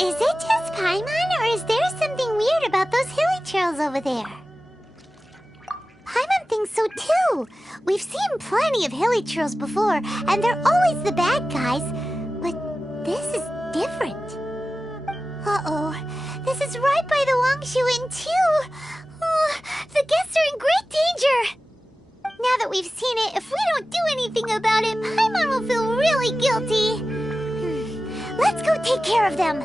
Is it just Paimon, or is there something weird about those hilly trails over there? Paimon thinks so too. We've seen plenty of hilly trails before, and they're always the bad guys. But this is different. Uh-oh. This is right by the Wangshu Inn too. Oh, the guests are in great danger. Now that we've seen it, if we don't do anything about it, Paimon will feel really guilty. Let's go take care of them.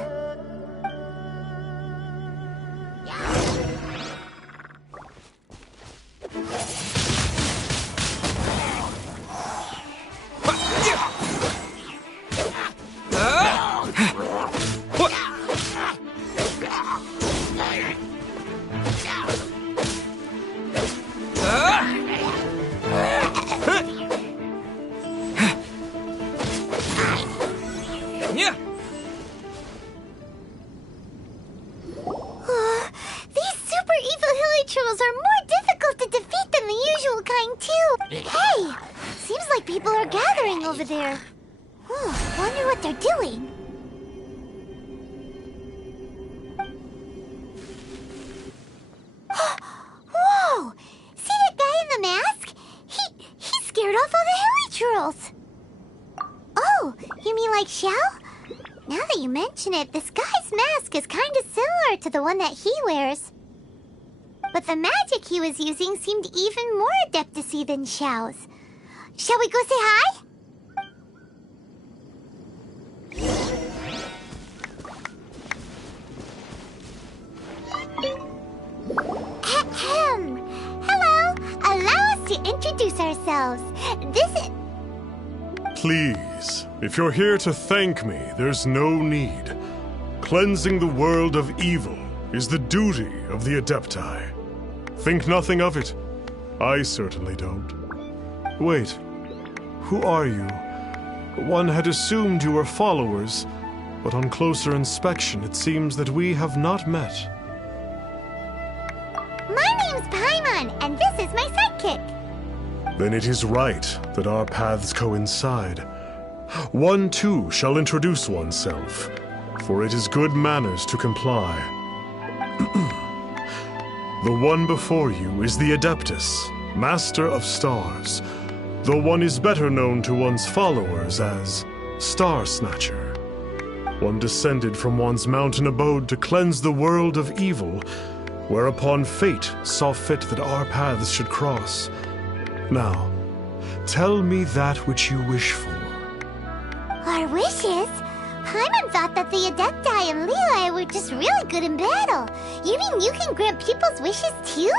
Over there. Wonder what they're doing. Whoa! See that guy in the mask? He scared off all the hilly trolls. Oh, you mean like Xiao? Now that you mention it, this guy's mask is kind of similar to the one that he wears. But the magic he was using seemed even more adeptacy than Xiao's. Shall we go say hi? Hello! Allow us to introduce ourselves. This is... Please, if you're here to thank me, there's no need. Cleansing the world of evil is the duty of the Adepti. Think nothing of it. I certainly don't. Wait, who are you? One had assumed you were followers, but on closer inspection it seems that we have not met. My name's Paimon, and this is my sidekick. Then it is right that our paths coincide. One too shall introduce oneself, for it is good manners to comply. The one before you is the Adeptus, Master of Stars, though one is better known to one's followers as Star Snatcher. One descended from one's mountain abode to cleanse the world of evil, whereupon fate saw fit that our paths should cross. Now, tell me that which you wish for. Our wishes? Paimon thought that the Adepti and Leela were just really good in battle. You mean you can grant people's wishes too?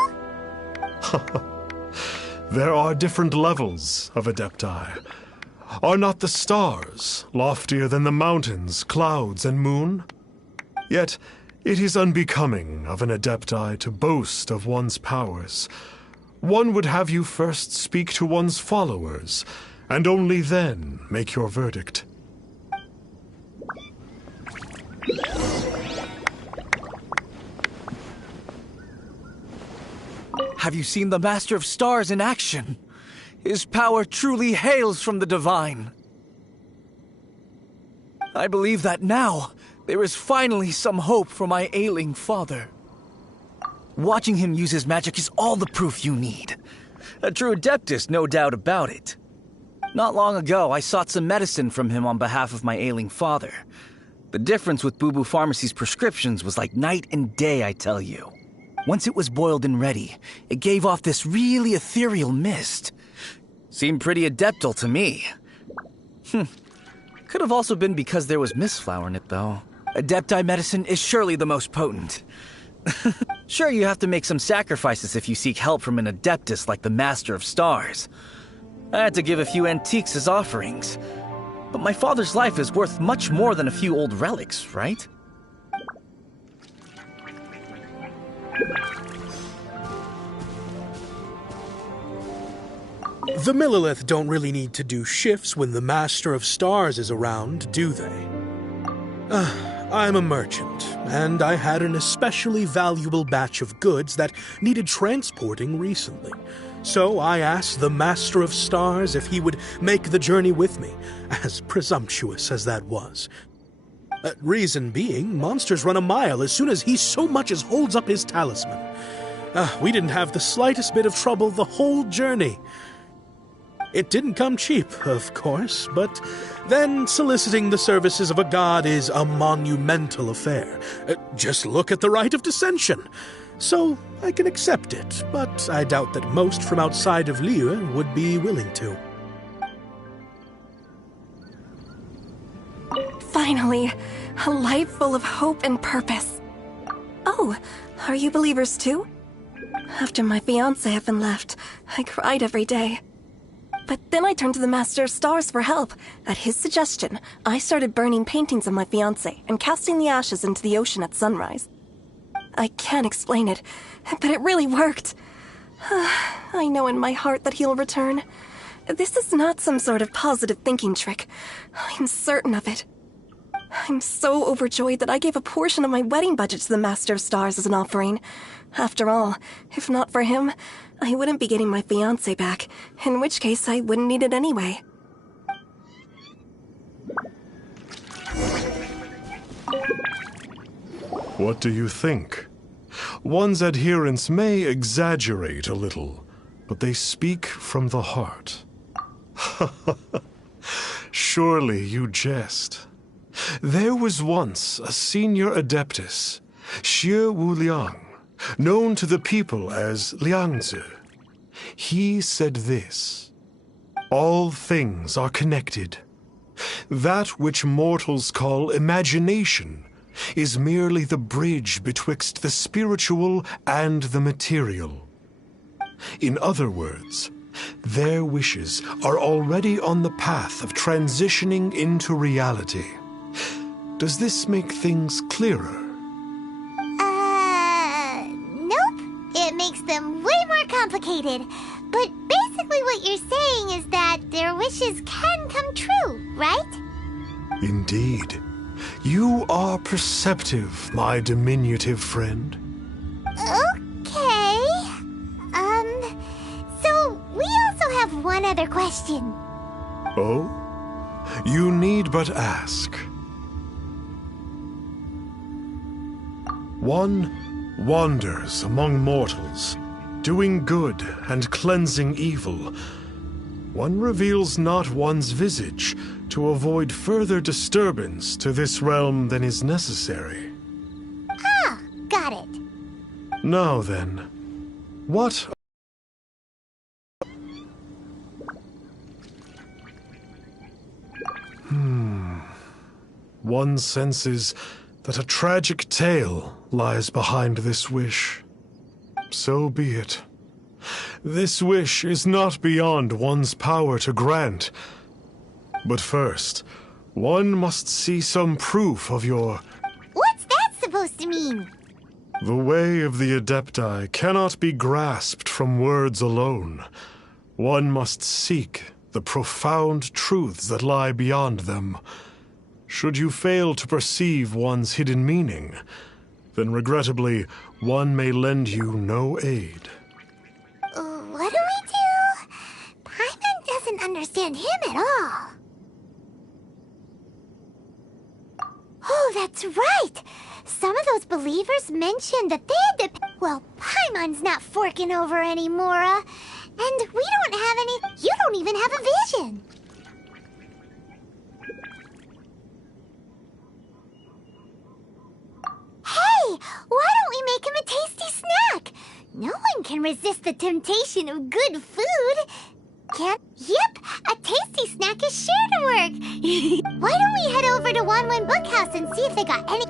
There are different levels of Adepti. Are not the stars loftier than the mountains, clouds, and moon? Yet, it is unbecoming of an Adepti to boast of one's powers. One would have you first speak to one's followers, and only then make your verdict. Have you seen the Master of Stars in action? His power truly hails from the divine. I believe that now there is finally some hope for my ailing father. Watching him use his magic is all the proof you need. A true Adeptus, no doubt about it. Not long ago, I sought some medicine from him on behalf of my ailing father. The difference with Boo Boo Pharmacy's prescriptions was like night and day, I tell you. Once it was boiled and ready, it gave off this really ethereal mist. Seemed pretty adeptal to me. Could have also been because there was mistflower in it, though. Adepti medicine is surely the most potent. Sure, you have to make some sacrifices if you seek help from an Adeptus like the Master of Stars. I had to give a few antiques as offerings. But my father's life is worth much more than a few old relics, right? The Millilith don't really need to do shifts when the Master of Stars is around, do they? I'm a merchant, and I had an especially valuable batch of goods that needed transporting recently. So I asked the Master of Stars if he would make the journey with me, as presumptuous as that was. Reason being, monsters run a mile as soon as he so much as holds up his talisman. We didn't have the slightest bit of trouble the whole journey. It didn't come cheap, of course, but then soliciting the services of a god is a monumental affair. Just look at the Rite of Dissension. So I can accept it, but I doubt that most from outside of Liyue would be willing to. Finally, a life full of hope and purpose. Oh, are you believers too? After my fiancé had been left, I cried every day. But then I turned to the Master of Stars for help. At his suggestion, I started burning paintings of my fiancé and casting the ashes into the ocean at sunrise. I can't explain it, but it really worked. I know in my heart that he'll return. This is not some sort of positive thinking trick. I'm certain of it. I'm so overjoyed that I gave a portion of my wedding budget to the Master of Stars as an offering. After all, if not for him, I wouldn't be getting my fiancé back, in which case I wouldn't need it anyway. What do you think? One's adherents may exaggerate a little, but they speak from the heart. Surely you jest. There was once a senior Adeptus, Xie Wuliang, known to the people as Liangzi. He said this: all things are connected. That which mortals call imagination is merely the bridge betwixt the spiritual and the material. In other words, their wishes are already on the path of transitioning into reality. Does this make things clearer? Nope. It makes them way more complicated. But basically what you're saying is that their wishes can come true, right? Indeed. You are perceptive, my diminutive friend. Okay. So we also have one other question. Oh? You need but ask. One wanders among mortals, doing good and cleansing evil. one reveals not one's visage to avoid further disturbance to this realm than is necessary. Ah, got it. Now then, what... One senses that a tragic tale lies behind this wish. So be it. This wish is not beyond one's power to grant. But first, one must see some proof of your... What's that supposed to mean? The way of the Adepti cannot be grasped from words alone. One must seek the profound truths that lie beyond them. Should you fail to perceive one's hidden meaning, then regrettably, one may lend you no aid. What do we do? Paimon doesn't understand him at all. Oh, that's right! Some of those believers mentioned that they had to... Well, Paimon's not forking over anymore, and we don't have any... You don't even have a vision! Hey! Why don't we make him a tasty snack? No one can resist the temptation of good food. Can't... Yep, a tasty snack is sure to work. Why don't we head over to Wanwen Bookhouse and see if they got any...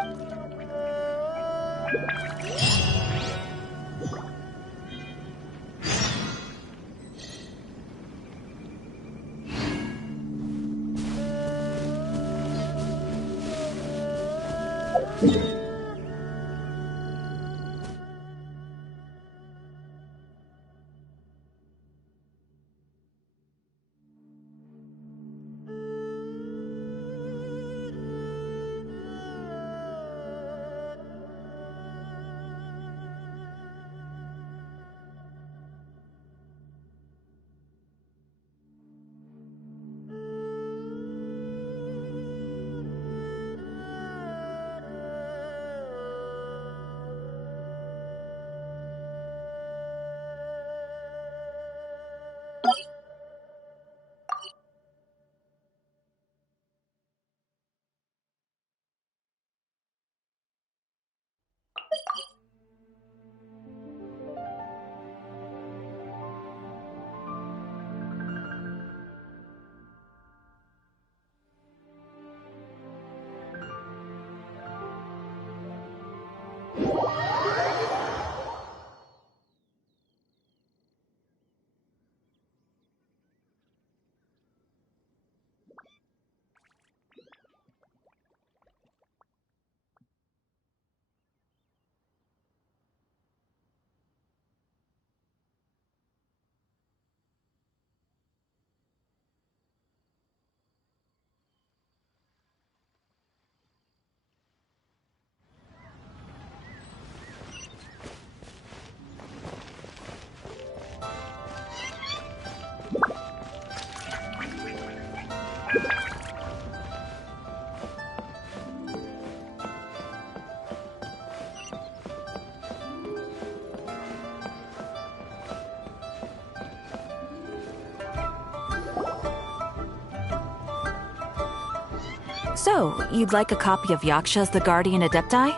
So, you'd like a copy of Yaksha's The Guardian Adepti?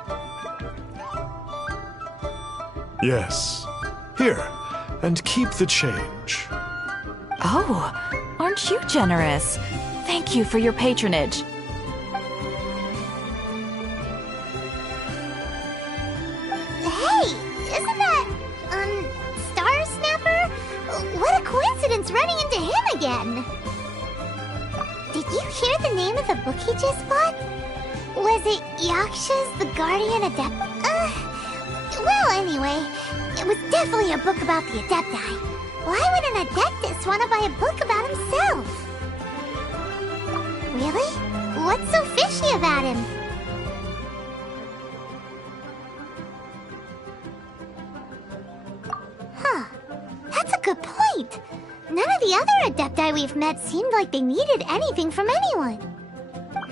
Yes. Here, and keep the change. Oh, aren't you generous? Thank you for your patronage. Hey, isn't that, Star Snapper? What a coincidence running into him again! Did you hear the name of the book he just bought? Was it Yaksha's The Guardian Adept? Well, anyway, it was definitely a book about the Adepti. Why would an Adeptus want to buy a book about himself? Really? What's so fishy about him? Huh. That's a good point. None of the other Adepti we've met seemed like they needed anything from anyone.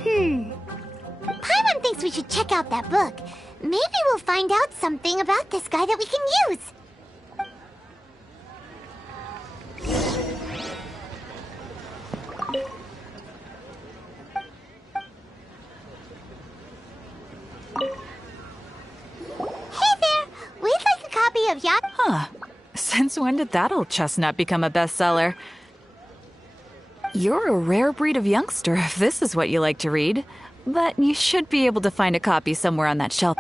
Paimon thinks we should check out that book. Maybe we'll find out something about this guy that we can use. Since when did that old chestnut become a bestseller? You're a rare breed of youngster if this is what you like to read. But you should be able to find a copy somewhere on that shelf.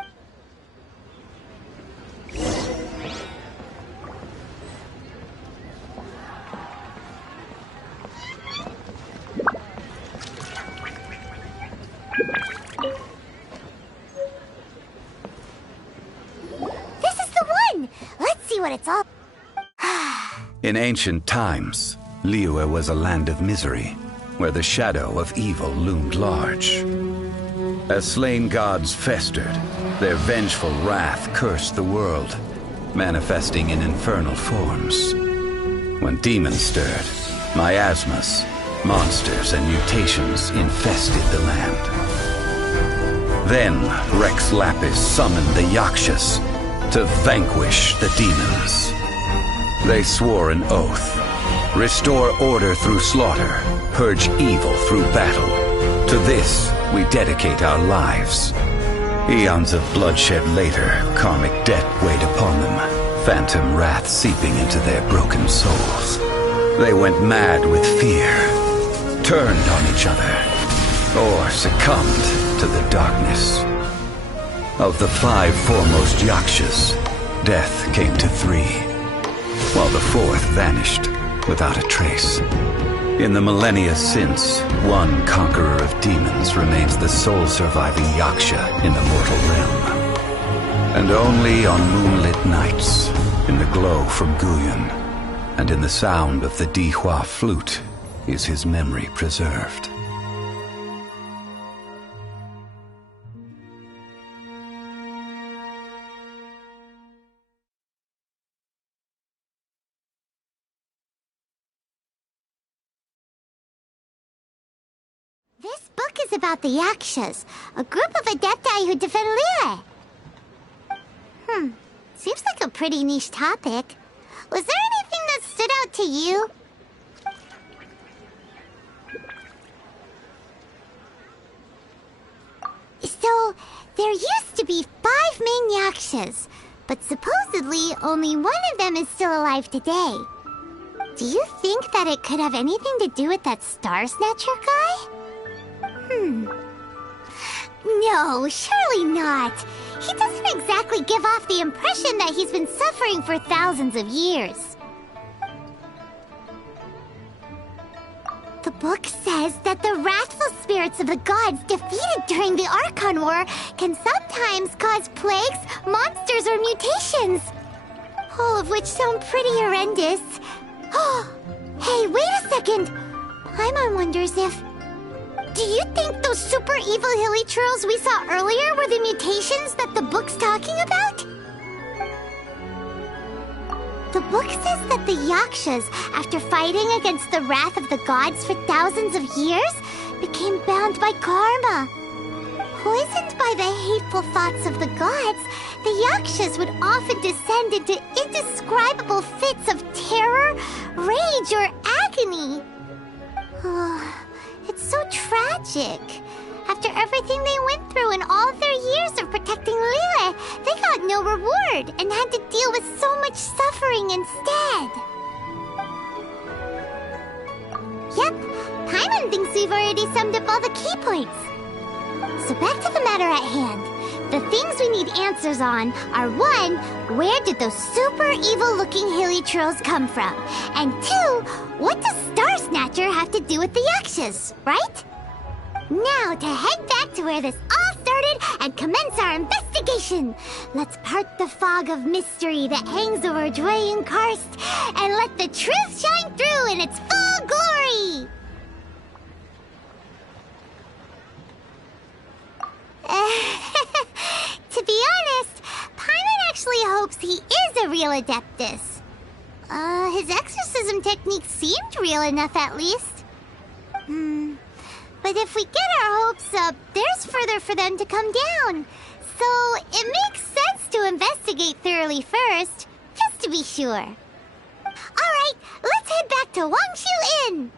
This is the one! Let's see what it's all... In ancient times, Liyue was a land of misery, where the shadow of evil loomed large. As slain gods festered, their vengeful wrath cursed the world, manifesting in infernal forms. When demons stirred, miasmas, monsters, and mutations infested the land. Then Rex Lapis summoned the Yakshas to vanquish the demons. They swore an oath: restore order through slaughter, purge evil through battle. To this, we dedicate our lives. Eons of bloodshed later, karmic debt weighed upon them, phantom wrath seeping into their broken souls. They went mad with fear, turned on each other, or succumbed to the darkness. Of the 5 foremost Yakshas, death came to 3, while the 4th vanished without a trace. In the millennia since, one conqueror of demons remains the sole surviving Yaksha in the mortal realm. And only on moonlit nights, in the glow from Guyon, and in the sound of the Dihua flute, is his memory preserved. This book is about the Yakshas, a group of adepti who defend Liyue. Seems like a pretty niche topic. Was there anything that stood out to you? So, there used to be 5 main Yakshas, but supposedly only one of them is still alive today. Do you think that it could have anything to do with that Star Snatcher guy? No, surely not. He doesn't exactly give off the impression that he's been suffering for thousands of years. The book says that the wrathful spirits of the gods defeated during the Archon War can sometimes cause plagues, monsters, or mutations. All of which sound pretty horrendous. Hey, wait a second! Paimon wonders if... Do you think those super evil hilly churls we saw earlier were the mutations that the book's talking about? The book says that the Yakshas, after fighting against the wrath of the gods for thousands of years, became bound by karma. Poisoned by the hateful thoughts of the gods, the Yakshas would often descend into indescribable fits of terror, rage, or agony. It's so tragic. After everything they went through in all their years of protecting Liyue, they got no reward and had to deal with so much suffering instead. Yep, Paimon thinks we've already summed up all the key points. So back to the matter at hand. The things we need answers on are 1, where did those super evil-looking hilly trolls come from? And 2, what does Star Snatcher have to do with the Yakshas, right? Now to head back to where this all started and commence our investigation. Let's part the fog of mystery that hangs over Dwayne Karst and let the truth shine through in its full glory! To be honest, Paimon actually hopes he is a real Adeptus. His exorcism technique seemed real enough at least. But if we get our hopes up, there's further for them to come down. So it makes sense to investigate thoroughly first, just to be sure. Alright, let's head back to Wangshu Inn!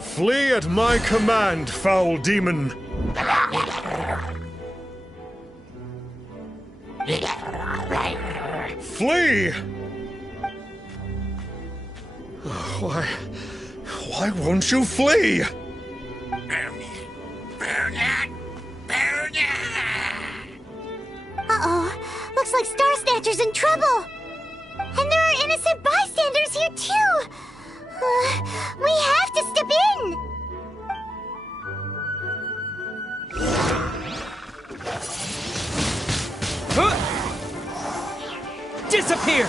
Flee at my command, foul demon! Flee! Why won't you flee? Uh-oh. Looks like Star Snatcher's in trouble. And there are innocent bystanders here, too. We have to step in. Disappear!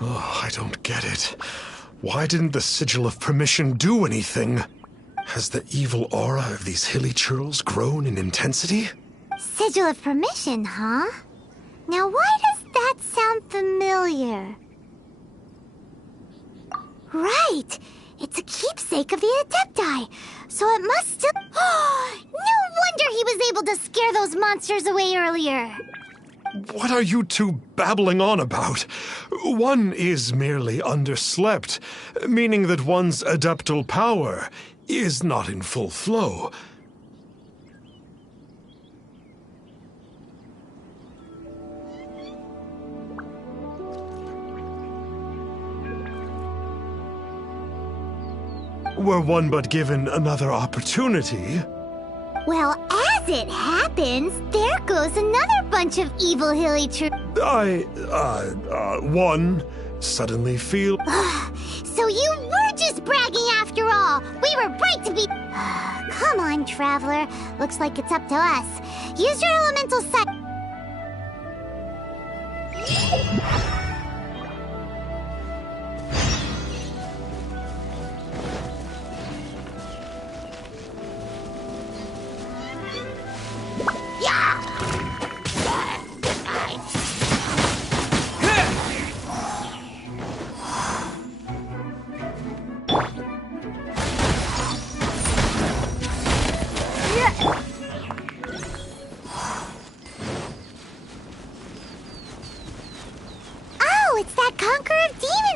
Oh, I don't get it. Why didn't the Sigil of Permission do anything? Has the evil aura of these hilly churls grown in intensity? Sigil of Permission, huh? Now why does that sound familiar? Right! It's a keepsake of the Adepti, so it must still... No wonder he was able to scare those monsters away earlier! What are you two babbling on about? One is merely underslept, meaning that one's adeptal power is not in full flow. Were one but given another opportunity... Well, as it happens, there goes another bunch of evil hilly troops. One suddenly feel... So you were just bragging after all! We were right to be... Come on, Traveler. Looks like it's up to us. Use your elemental sight.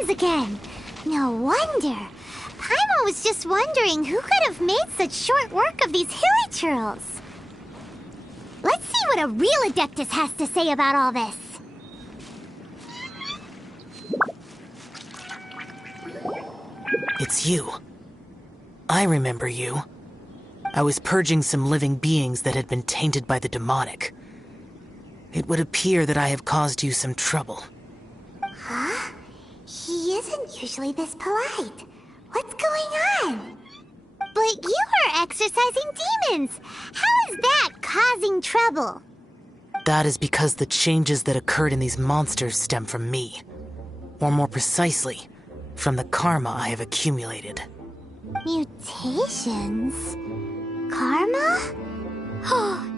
Again. No wonder. Paimon was just wondering who could have made such short work of these hilly churls. Let's see what a real Adeptus has to say about all this. It's you. I remember you. I was purging some living beings that had been tainted by the demonic. It would appear that I have caused you some trouble. Huh? He isn't usually this polite. What's going on? But you are exorcising demons. How is that causing trouble? That is because the changes that occurred in these monsters stem from me. Or more precisely, from the karma I have accumulated. Mutations? Karma?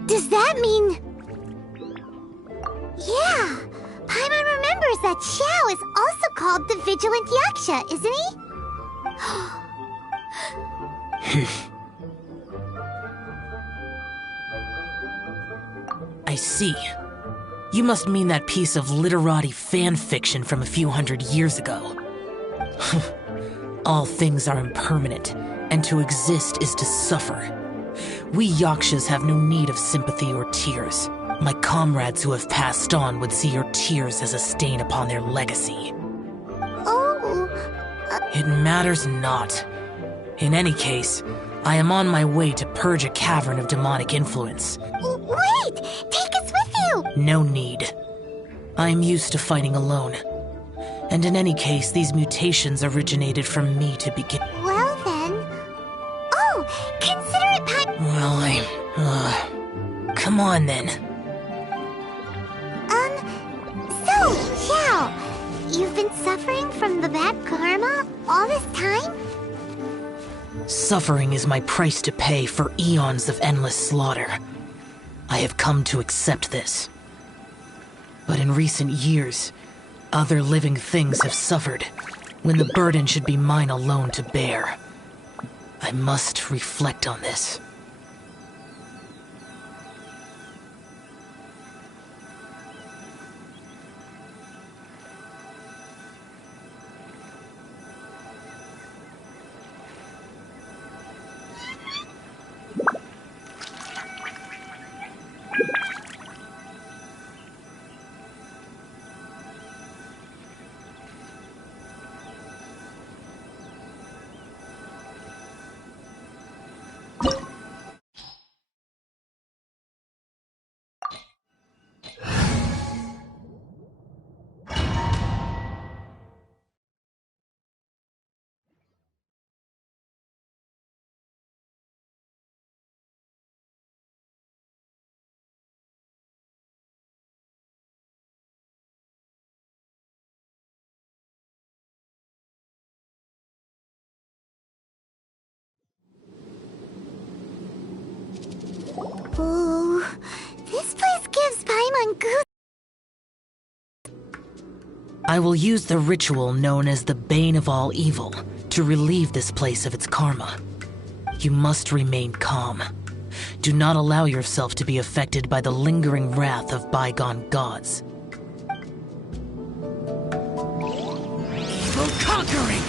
Does that mean... Yeah, Paimon remembers that Xiao is also called the Vigilant Yaksha, isn't he? I see. You must mean that piece of literati fan fiction from a few hundred years ago. All things are impermanent, and to exist is to suffer. We Yakshas have no need of sympathy or tears. My comrades who have passed on would see your tears as a stain upon their legacy. Oh... It matters not. In any case, I am on my way to purge a cavern of demonic influence. Wait! Take us with you! No need. I am used to fighting alone. And in any case, these mutations originated from me to begin. Well then... Oh! Consider it Well, come on then. So, Xiao, from the bad karma all this time? Suffering is my price to pay for eons of endless slaughter. I have come to accept this. But in recent years, other living things have suffered, when the burden should be mine alone to bear. I must reflect on this. Ooh, this place gives Paimon goose. I will use the ritual known as the Bane of All Evil to relieve this place of its karma. You must remain calm. Do not allow yourself to be affected by the lingering wrath of bygone gods. Evil conquering!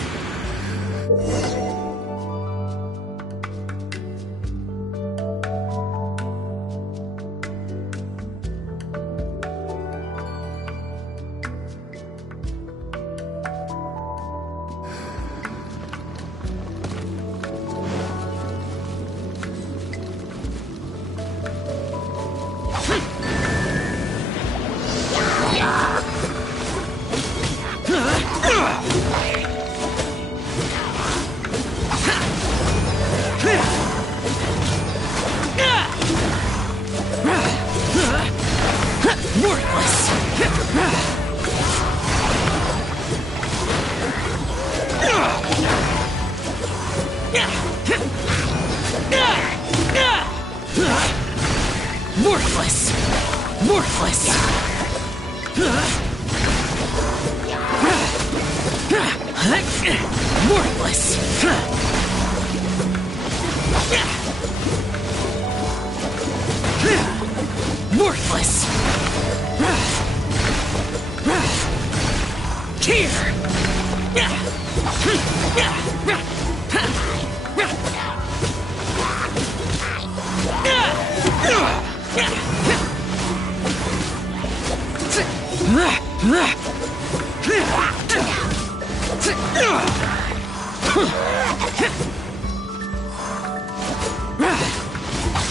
Worthless! Worthless! Worthless! Worthless! Here!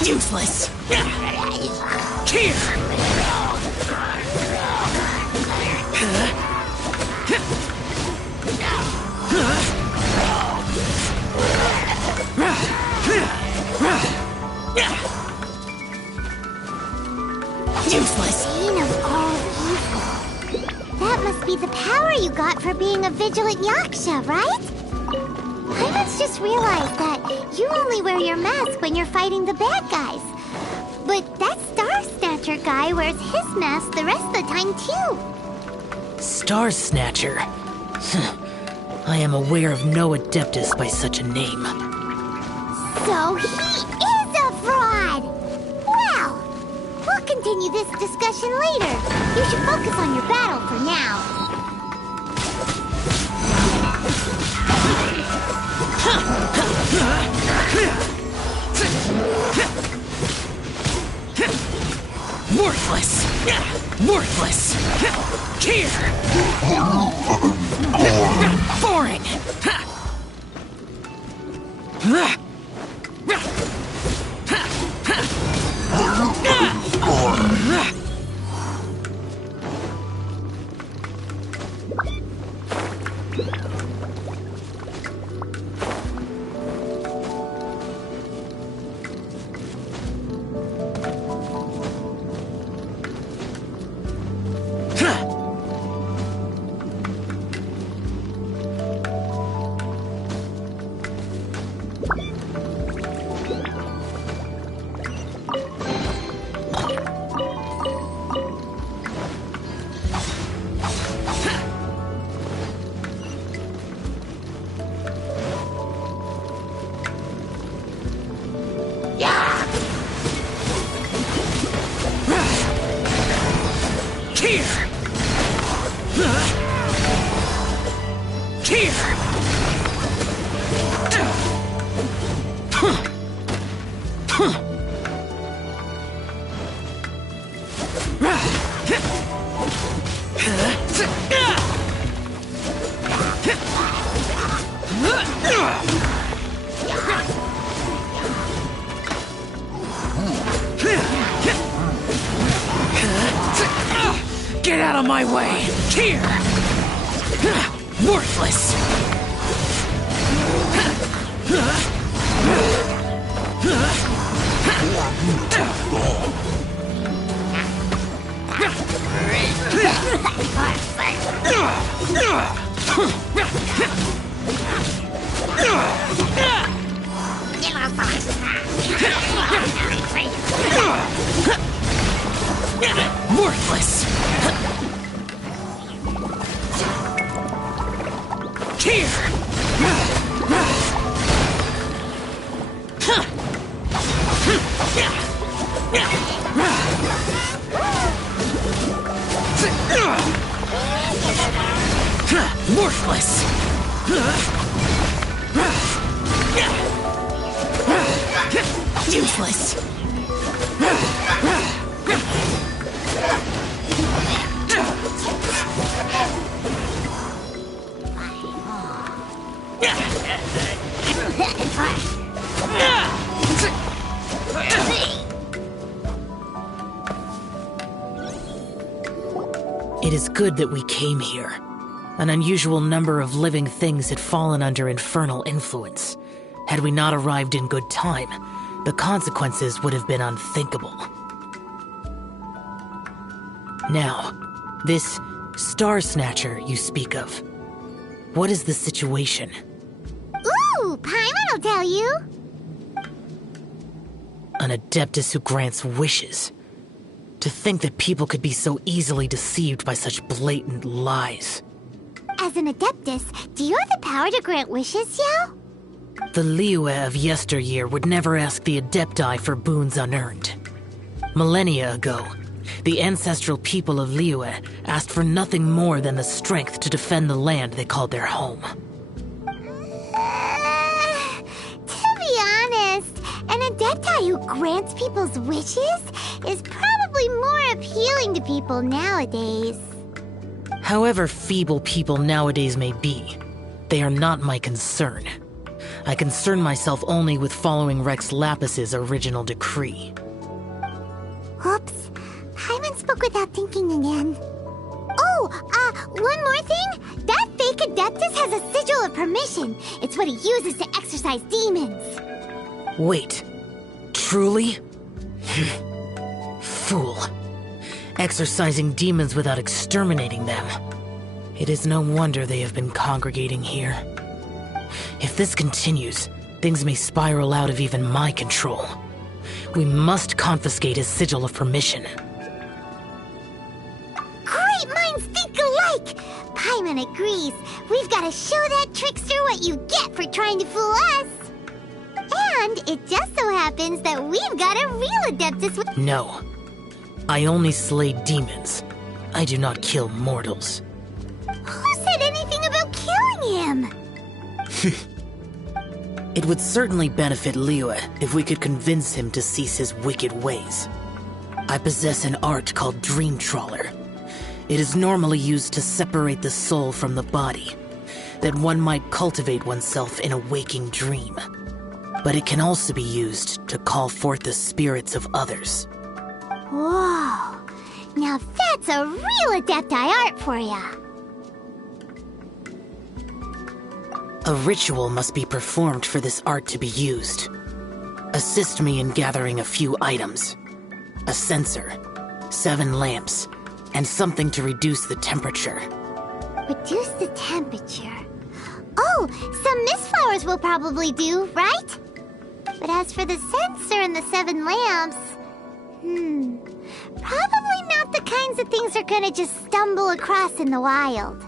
Useless! Here! Useless! Bane of all evil. That must be the power you got for being a vigilant Yaksha, right? Paimon's just realized that you only wear your mask when you're fighting the bad guys. But that Star Snatcher guy wears his mask the rest of the time, too. Star Snatcher? I am aware of no Adeptus by such a name. So he is a fraud! Well, we'll continue this discussion later. You should focus on your battle for now. Worthless! Worthless! Here! Boring! Here! Get out of my way! Here! Worthless! Worthless! Here! Worthless! Useless! It is good that we came here. An unusual number of living things had fallen under infernal influence. Had we not arrived in good time, the consequences would have been unthinkable. Now, this Star Snatcher you speak of, what is the situation? Ooh, Paimon will tell you. An Adeptus who grants wishes. To think that people could be so easily deceived by such blatant lies. As an Adeptus, do you have the power to grant wishes, Yao? The Liyue of yesteryear would never ask the Adepti for boons unearned. Millennia ago, the ancestral people of Liyue asked for nothing more than the strength to defend the land they called their home. To be honest, an Adepti who grants people's wishes is probably more appealing to people nowadays. However feeble people nowadays may be, they are not my concern. I concern myself only with following Rex Lapis's original decree. Oops. Paimon spoke without thinking again. Oh, one more thing? That fake Adeptus has a sigil of permission. It's what he uses to exorcise demons. Wait. Truly? Fool. Exorcising demons without exterminating them. It is no wonder they have been congregating here. If this continues, things may spiral out of even my control. We must confiscate his sigil of permission. Great minds think alike! Paimon agrees. We've got to show that trickster what you get for trying to fool us. And it just so happens that we've got a real Adeptus with— No. I only slay demons. I do not kill mortals. Who said anything about killing him? It would certainly benefit Liyue if we could convince him to cease his wicked ways. I possess an art called Dream Trawler. It is normally used to separate the soul from the body, that one might cultivate oneself in a waking dream. But it can also be used to call forth the spirits of others. Whoa. Now that's a real Adepti art for ya. A ritual must be performed for this art to be used. Assist me in gathering a few items. A censer, 7 lamps, and something to reduce the temperature. Reduce the temperature. Oh, some mist flowers will probably do, right? But as for the censer and the 7 lamps, probably not the kinds of things they're gonna just stumble across in the wild.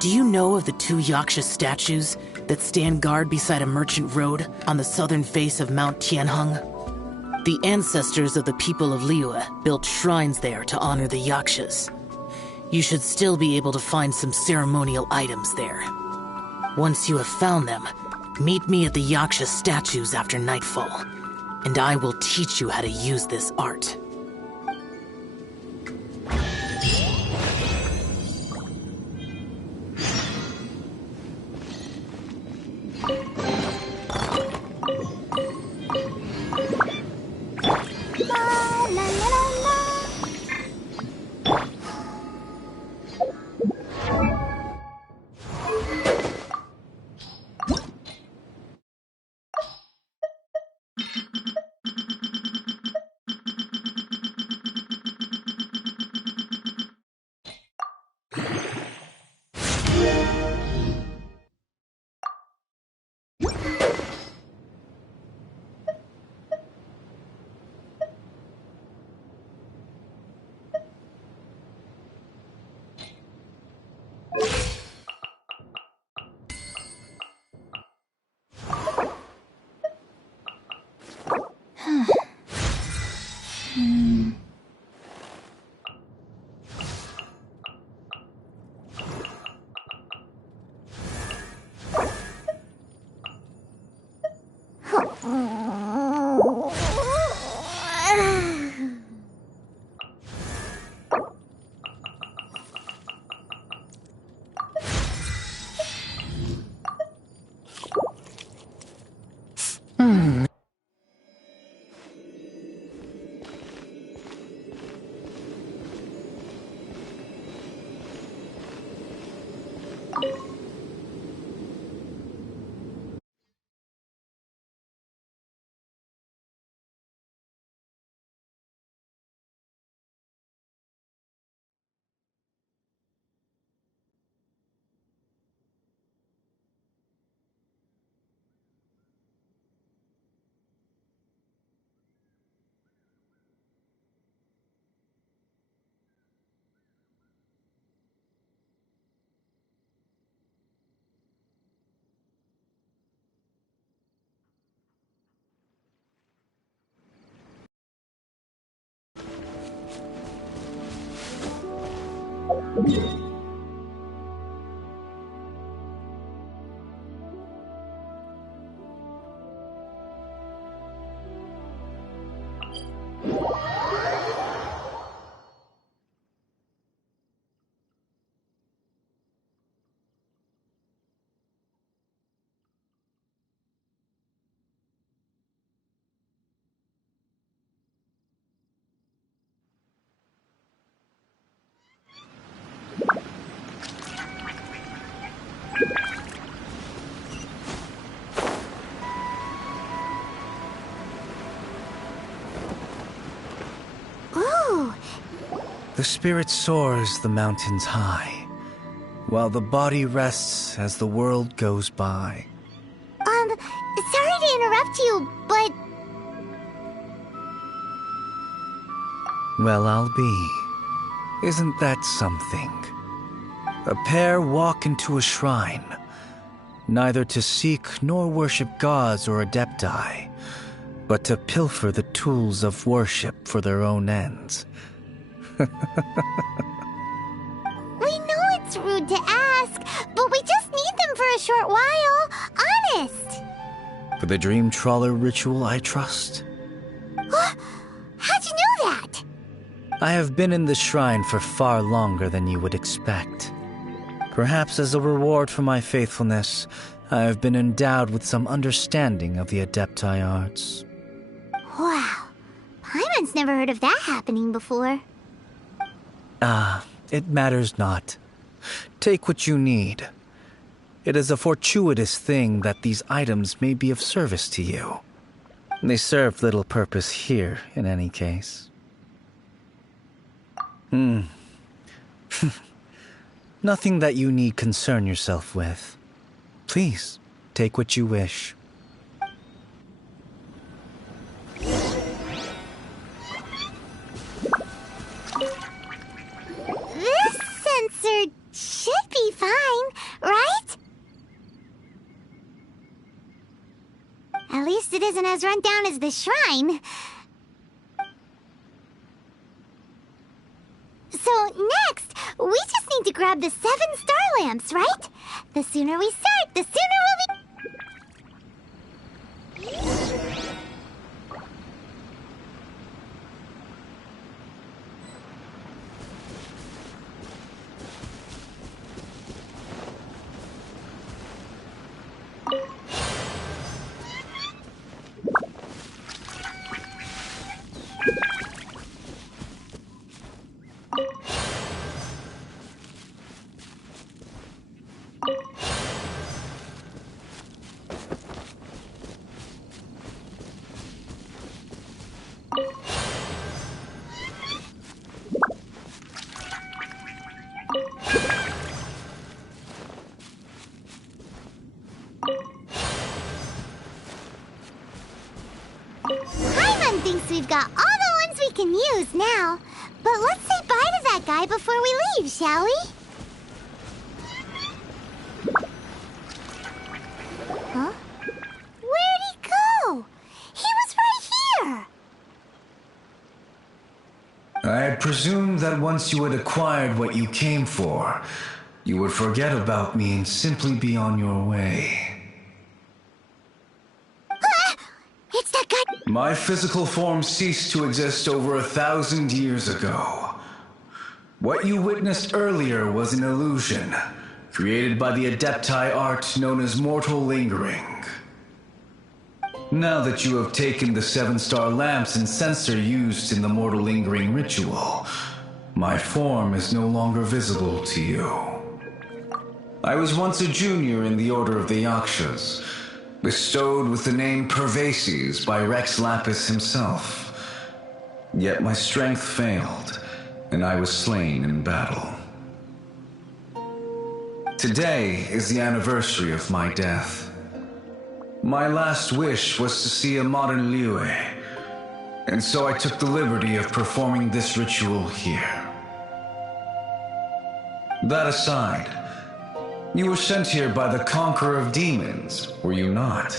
Do you know of the 2 Yaksha statues that stand guard beside a merchant road on the southern face of Mount Tianheng? The ancestors of the people of Liyue built shrines there to honor the Yakshas. you should still be able to find some ceremonial items there. Once you have found them, meet me at the Yaksha statues after nightfall, and I will teach you how to use this art. The spirit soars the mountains high, while the body rests as the world goes by. Sorry to interrupt you, but... Well, I'll be. Isn't that something? A pair walk into a shrine, neither to seek nor worship gods or adepti, but to pilfer the tools of worship for their own ends. We know it's rude to ask, but we just need them for a short while. Honest. For the dream trawler ritual, I trust. How'd you know that? I have been in the shrine for far longer than you would expect. Perhaps as a reward for my faithfulness, I have been endowed with some understanding of the adepti arts. Wow. Paimon's never heard of that happening before. It matters not. Take what you need. It is a fortuitous thing that these items may be of service to you. They serve little purpose here, in any case. Nothing that you need concern yourself with. Please, take what you wish. This sensor should be fine, right? At least it isn't as run down as the shrine. So next, we grab the 7 star lamps, right? The sooner we start, the sooner we'll be... Paimon thinks we've got all the ones we can use now. But let's say bye to that guy before we leave, shall we? Huh? Where'd he go? He was right here! I had presumed that once you had acquired what you came for, you would forget about me and simply be on your way. It's that guy! My physical form ceased to exist over 1,000 years ago. What you witnessed earlier was an illusion, created by the Adepti art known as mortal lingering. Now that you have taken the 7-star lamps and censer used in the mortal lingering ritual, my form is no longer visible to you. I was once a junior in the Order of the Yakshas, bestowed with the name Pervases by Rex Lapis himself. Yet my strength failed, and I was slain in battle. Today is the anniversary of my death. My last wish was to see a modern Liyue, and so I took the liberty of performing this ritual here. That aside, you were sent here by the Conqueror of Demons, were you not?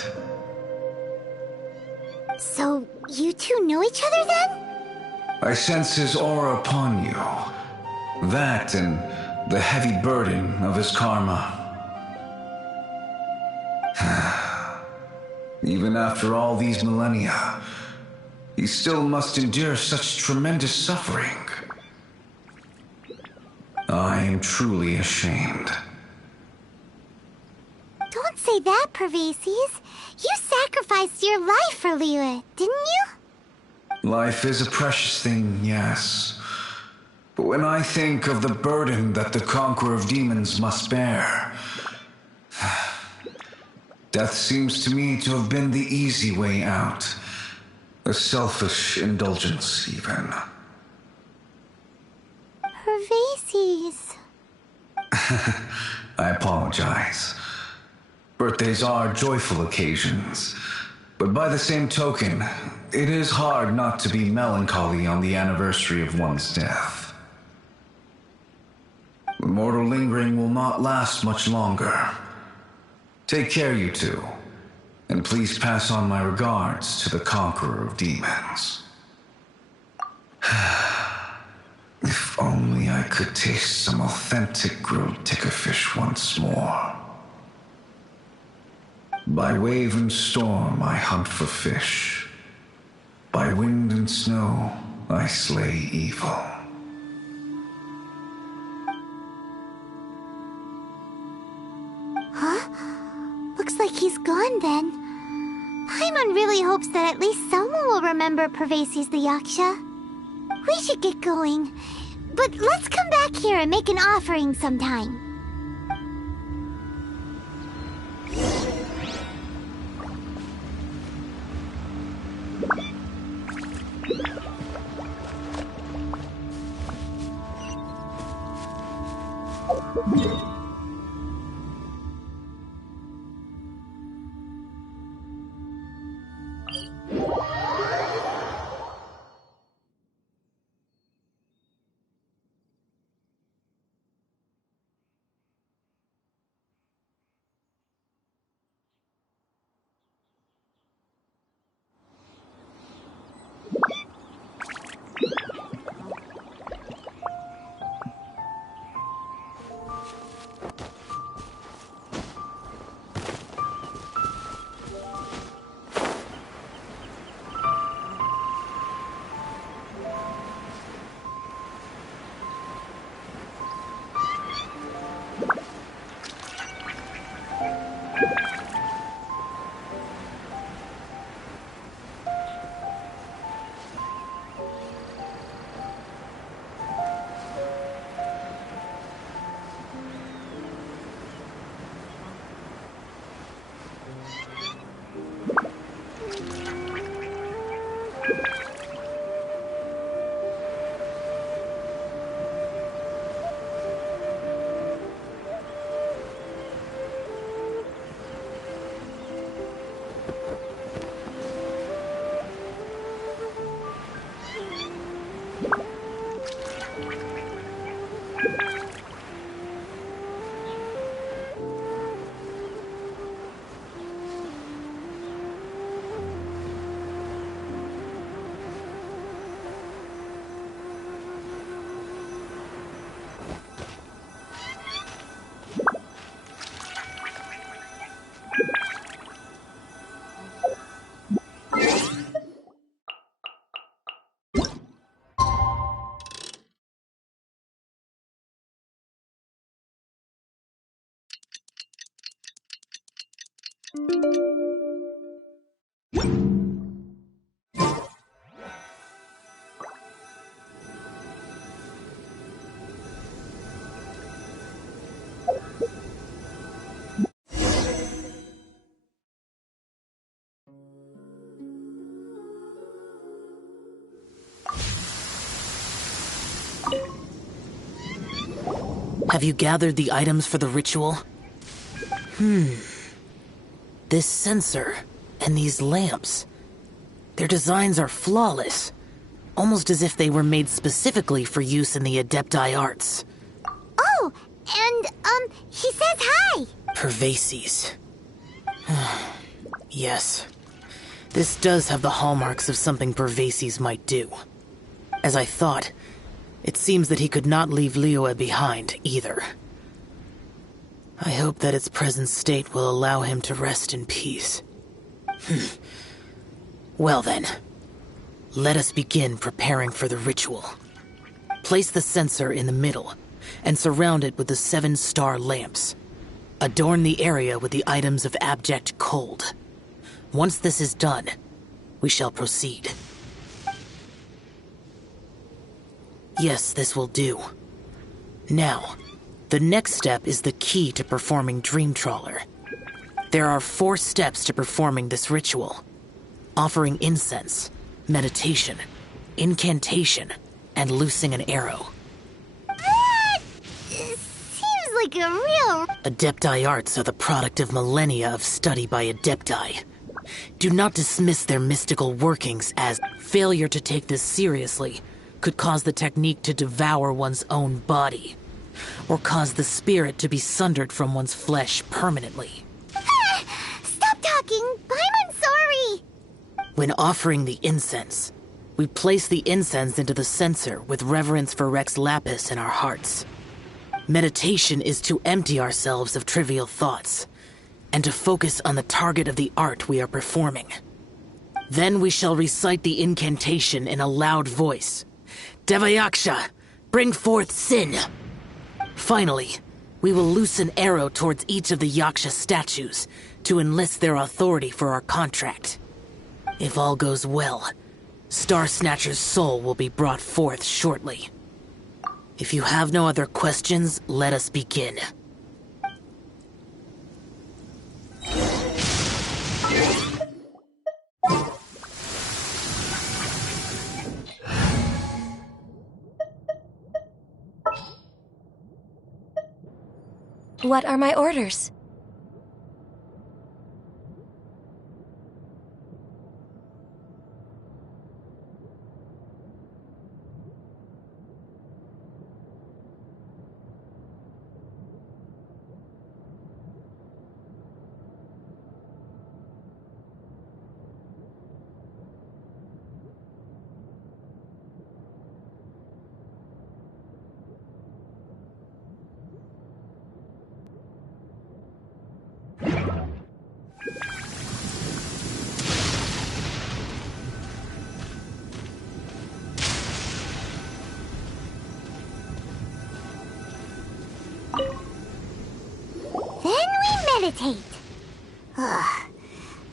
So, you two know each other then? I sense his aura upon you. That and the heavy burden of his karma. Even after all these millennia, he still must endure such tremendous suffering. I am truly ashamed. Don't say that, Pervases. You sacrificed your life for Liyue, didn't you? Life is a precious thing, yes. But when I think of the burden that the Conqueror of Demons must bear, death seems to me to have been the easy way out. A selfish indulgence, even. Pervases. I apologize. Birthdays are joyful occasions, but by the same token, it is hard not to be melancholy on the anniversary of one's death. The mortal lingering will not last much longer. Take care, you two, and please pass on my regards to the Conqueror of Demons. If only I could taste some authentic grilled tickerfish once more. By wave and storm I hunt for fish. By wind and snow I slay evil. Huh? Looks like he's gone then. Paimon really hopes that at least someone will remember Pervases the Yaksha. We should get going. But let's come back here and make an offering sometime. Have you gathered the items for the ritual? This sensor and these lamps. Their designs are flawless. Almost as if they were made specifically for use in the Adepti arts. Oh, and, he says hi! Pervases. Yes. This does have the hallmarks of something Pervases might do. As I thought, it seems that he could not leave Liyue behind, either. I hope that its present state will allow him to rest in peace. Well then, let us begin preparing for the ritual. Place the censer in the middle, and surround it with the 7-star lamps. Adorn the area with the items of abject cold. Once this is done, we shall proceed. Yes, this will do. Now, the next step is the key to performing Dream Trawler. There are 4 steps to performing this ritual. Offering incense, meditation, incantation, and loosing an arrow. That seems like a real... Adepti arts are the product of millennia of study by Adepti. Do not dismiss their mystical workings, as failure to take this seriously could cause the technique to devour one's own body, or cause the spirit to be sundered from one's flesh permanently. Stop talking! I'm sorry! When offering the incense, we place the incense into the censer with reverence for Rex Lapis in our hearts. Meditation is to empty ourselves of trivial thoughts, and to focus on the target of the art we are performing. Then we shall recite the incantation in a loud voice. Devayaksha, bring forth sin! Finally, we will loose an arrow towards each of the Yaksha statues to enlist their authority for our contract. If all goes well, Star Snatcher's soul will be brought forth shortly. If you have no other questions, let us begin. What are my orders? Meditate. Ugh.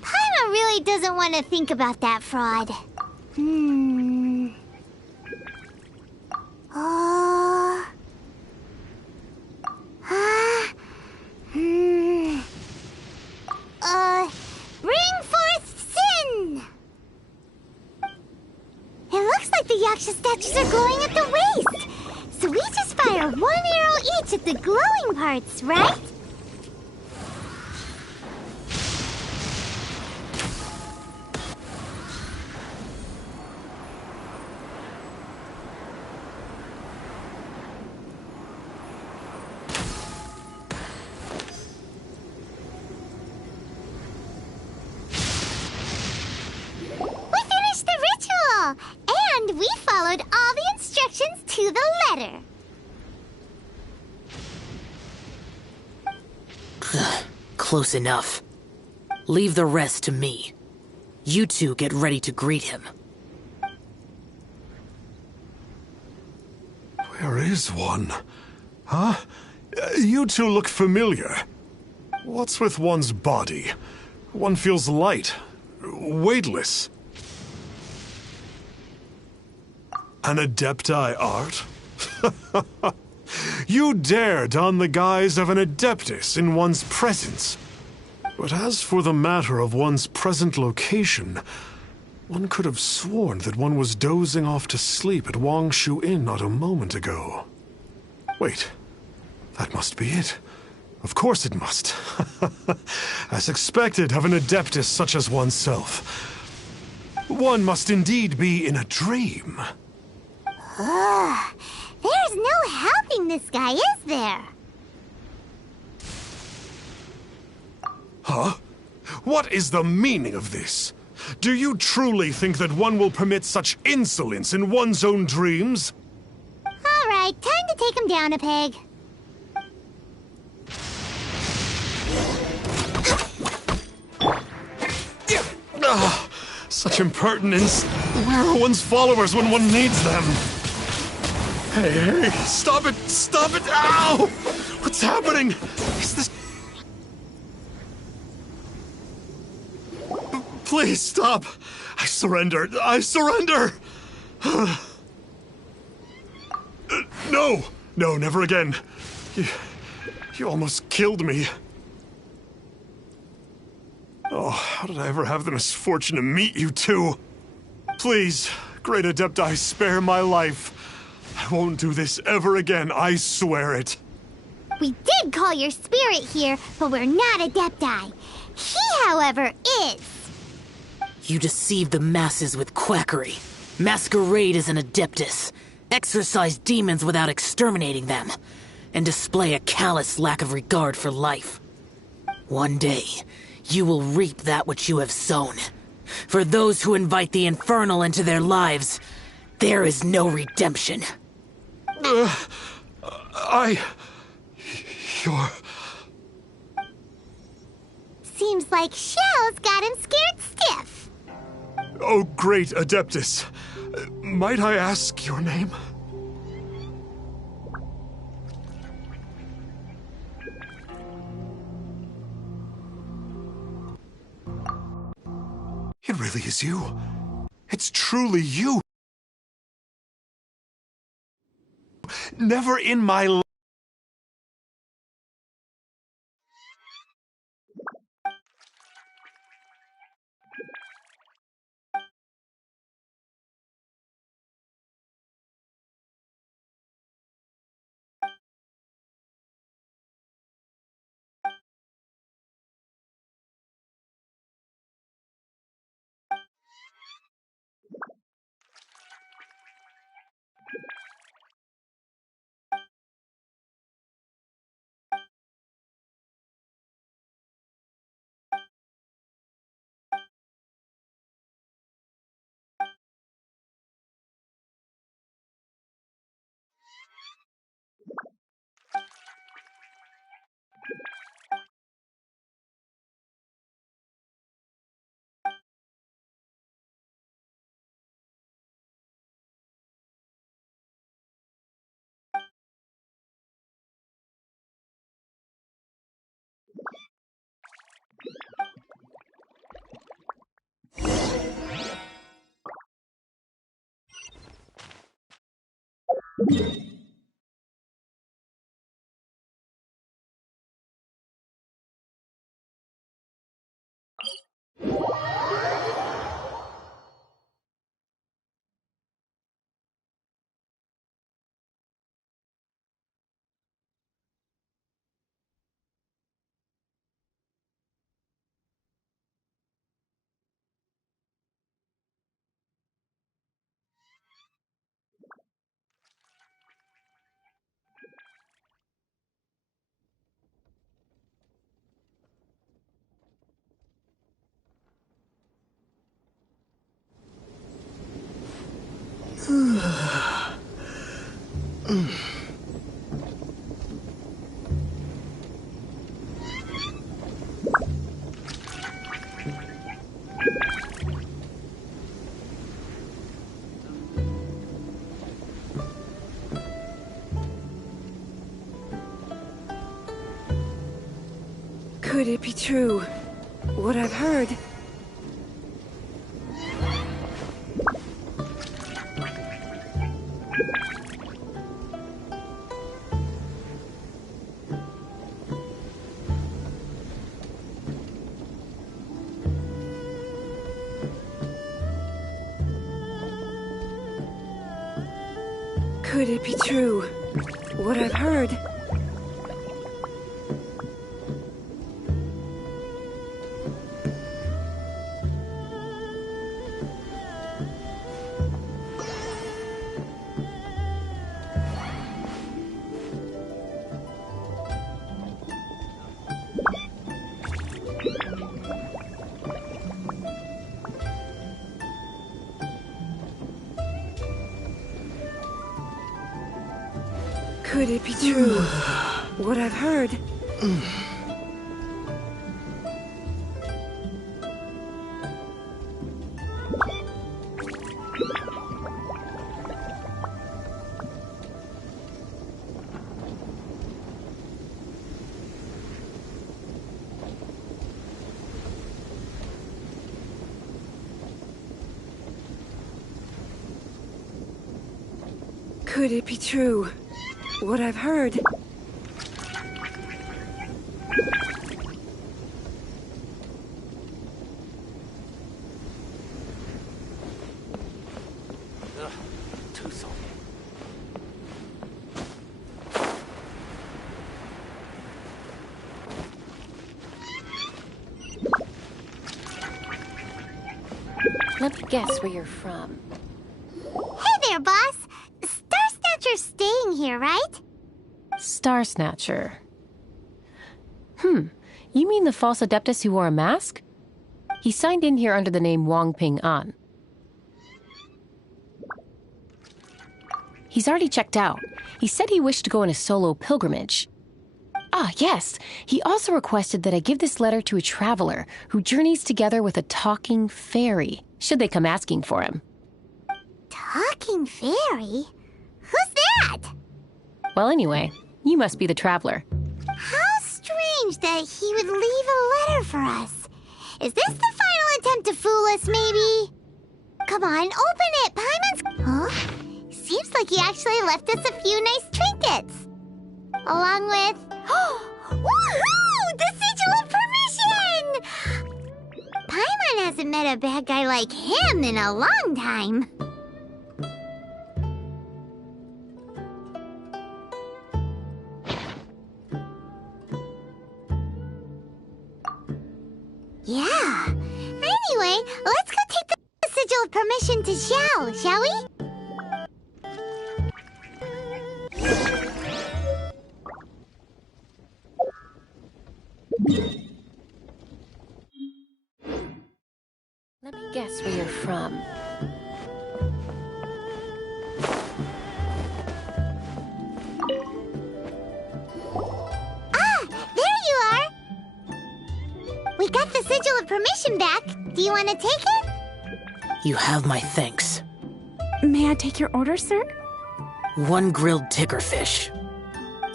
Paimon really doesn't want to think about that fraud. Bring forth sin! It looks like the Yaksha statues are glowing at the waist. So we just fire 1 arrow each at the glowing parts, right? And we followed all the instructions to the letter. Close enough. Leave the rest to me. You two get ready to greet him. Where is one? Huh? You two look familiar. What's with one's body? One feels light, weightless. An Adepti art? You dare don the guise of an Adeptus in one's presence. But as for the matter of one's present location, one could have sworn that one was dozing off to sleep at Wangshu Inn not a moment ago. Wait, that must be it. Of course it must. As expected of an Adeptus such as oneself. One must indeed be in a dream. There's no helping this guy, is there? Huh? What is the meaning of this? Do you truly think that one will permit such insolence in one's own dreams? All right, time to take him down a peg. Such impertinence. Where are one's followers when one needs them? Hey, stop it! Stop it! Ow! What's happening? Is this... Please stop! I surrender! I surrender! No! No, never again. You almost killed me. Oh, how did I ever have the misfortune to meet you two? Please, Great Adepti, spare my life. I won't do this ever again, I swear it. We did call your spirit here, but we're not Adepti. He, however, is. You deceive the masses with quackery. Masquerade as an Adeptus. Exorcise demons without exterminating them. And display a callous lack of regard for life. One day, you will reap that which you have sown. For those who invite the infernal into their lives, there is no redemption. You're... Seems like Shell's got him scared stiff. Oh, great Adeptus. Might I ask your name? It really is you. It's truly you. Never in my life. Could it be true? what I've heard. Could it be true? What I've heard. Could it be true? What I've heard. Could it be true? What I've heard. Too salty. Let me guess where you're from. Hey there, boss. Star Snatcher's staying here, right? Star Snatcher. You mean the false Adeptus who wore a mask? He signed in here under the name Wong Ping An. He's already checked out. He said he wished to go on a solo pilgrimage. Ah, yes. He also requested that I give this letter to a traveler who journeys together with a talking fairy, should they come asking for him. Talking fairy? Who's that? Well, anyway, you must be the traveler. How strange that he would leave a letter for us. Is this the final attempt to fool us, maybe? Come on, open it, Paimon's... Huh? Seems like he actually left us a few nice trinkets. Along with... Woohoo! The Sigil of Permission! Paimon hasn't met a bad guy like him in a long time. Yeah. Anyway, let's go take the Sigil of Permission to Xiao, shall we? Let me guess where you're from. Ah, there you are. We got the Sigil of Permission back. Do you want to take it? You have my thanks. May I take your order, sir? 1 grilled tickerfish.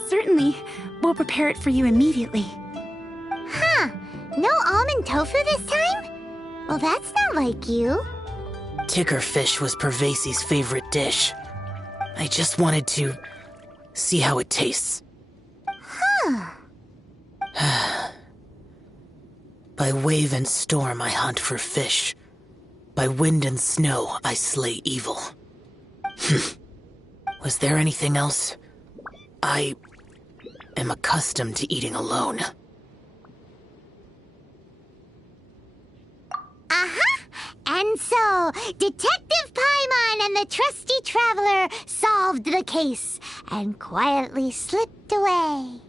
Certainly. We'll prepare it for you immediately. Huh. No almond tofu this time? Well, that's not like you. Tickerfish was Pervasi's favorite dish. I just wanted to see how it tastes. Huh. By wave and storm I hunt for fish. By wind and snow I slay evil. Was there anything else? I am accustomed to eating alone. Uh-huh. And so, Detective Paimon and the trusty traveler solved the case and quietly slipped away.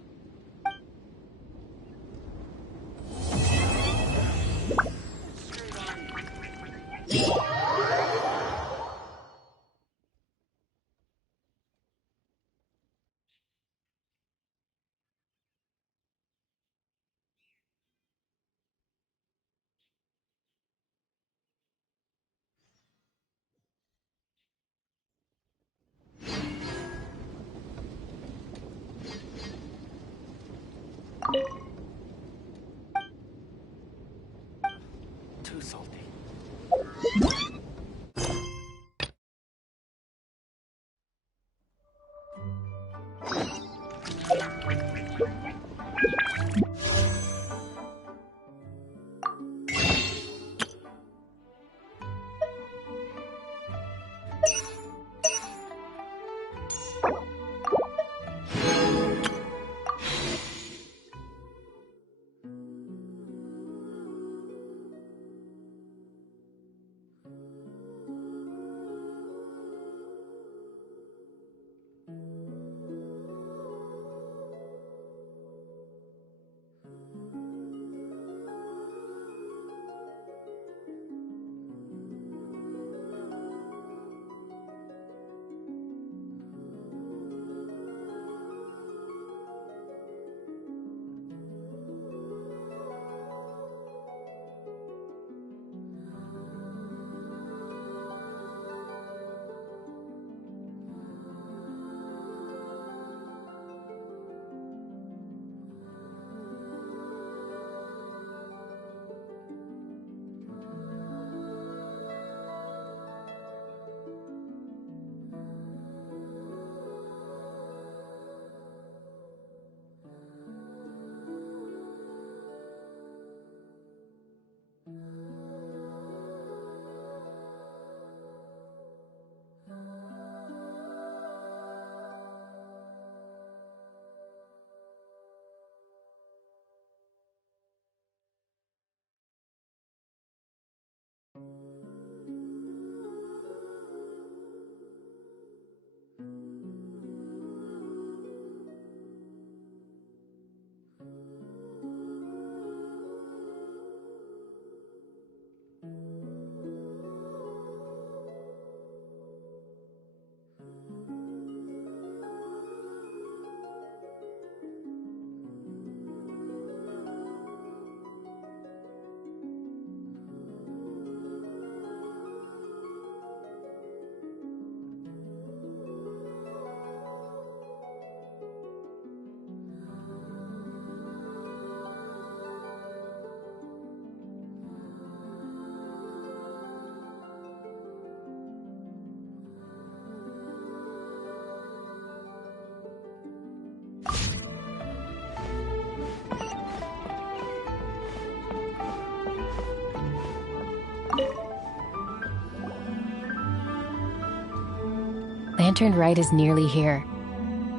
Lantern Rite is nearly here.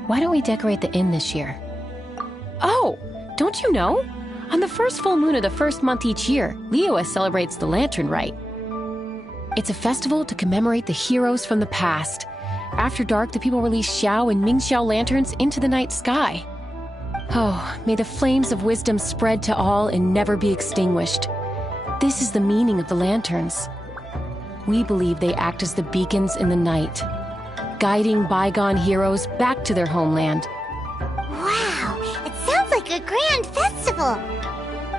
Why don't we decorate the inn this year? Oh, don't you know? On the first full moon of the first month each year, Liyue celebrates the Lantern Rite. It's a festival to commemorate the heroes from the past. After dark, the people release Xiao and Mingxiao lanterns into the night sky. Oh, may the flames of wisdom spread to all and never be extinguished. This is the meaning of the lanterns. We believe they act as the beacons in the night, guiding bygone heroes back to their homeland. Wow, it sounds like a grand festival.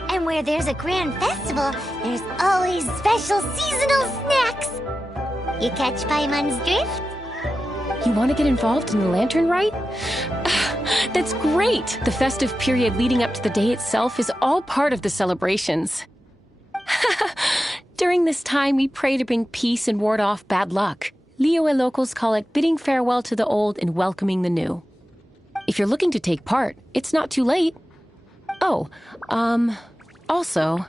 And where there's a grand festival, there's always special seasonal snacks. You catch Paimon's drift? You want to get involved in the Lantern Rite? That's great! The festive period leading up to the day itself is all part of the celebrations. During this time, we pray to bring peace and ward off bad luck. Liyue locals call it bidding farewell to the old and welcoming the new. If you're looking to take part, it's not too late. Oh, also...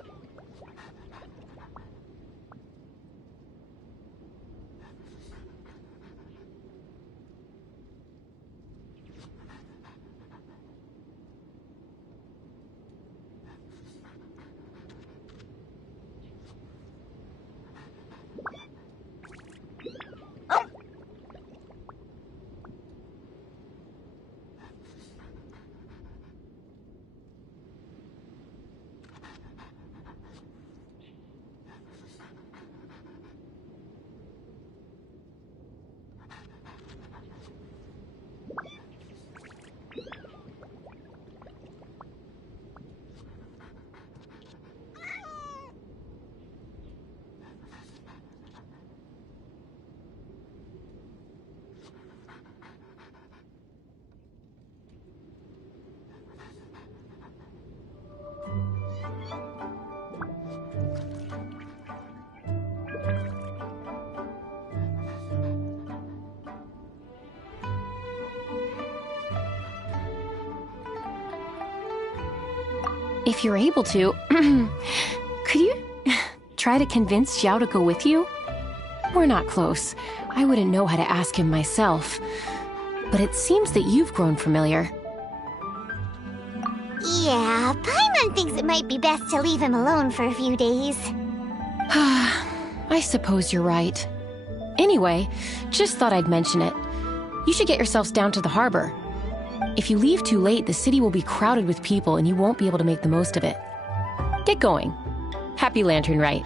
If you're able to, could you try to convince Xiao to go with you? We're not close. I wouldn't know how to ask him myself. But it seems that you've grown familiar. Yeah, Paimon thinks it might be best to leave him alone for a few days. I suppose you're right. Anyway, just thought I'd mention it. You should get yourselves down to the harbor. If you leave too late, the city will be crowded with people and you won't be able to make the most of it. Get going. Happy Lantern Rite.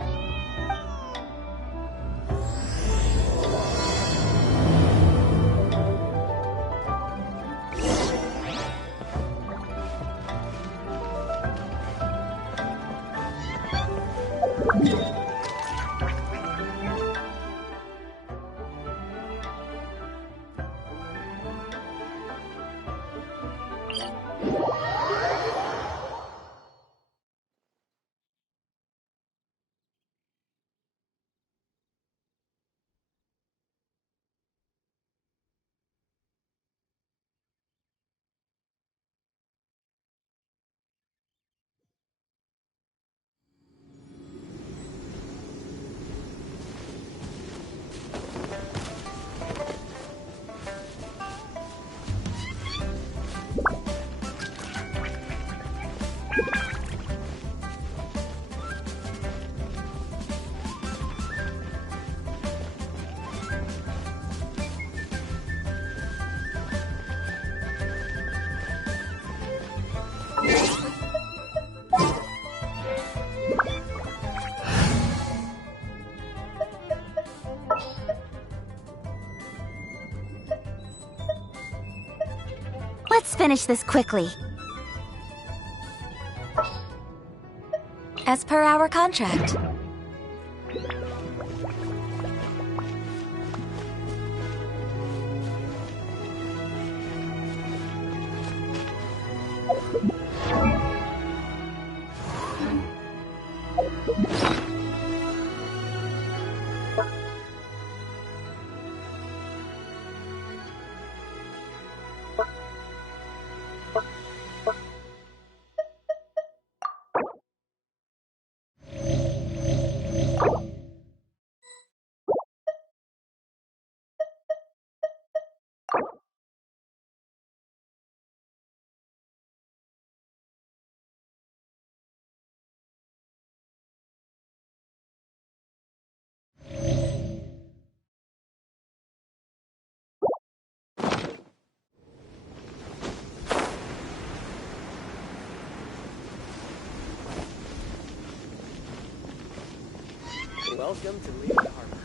Let's finish this quickly. As per our contract. Welcome to Liyue Harbor.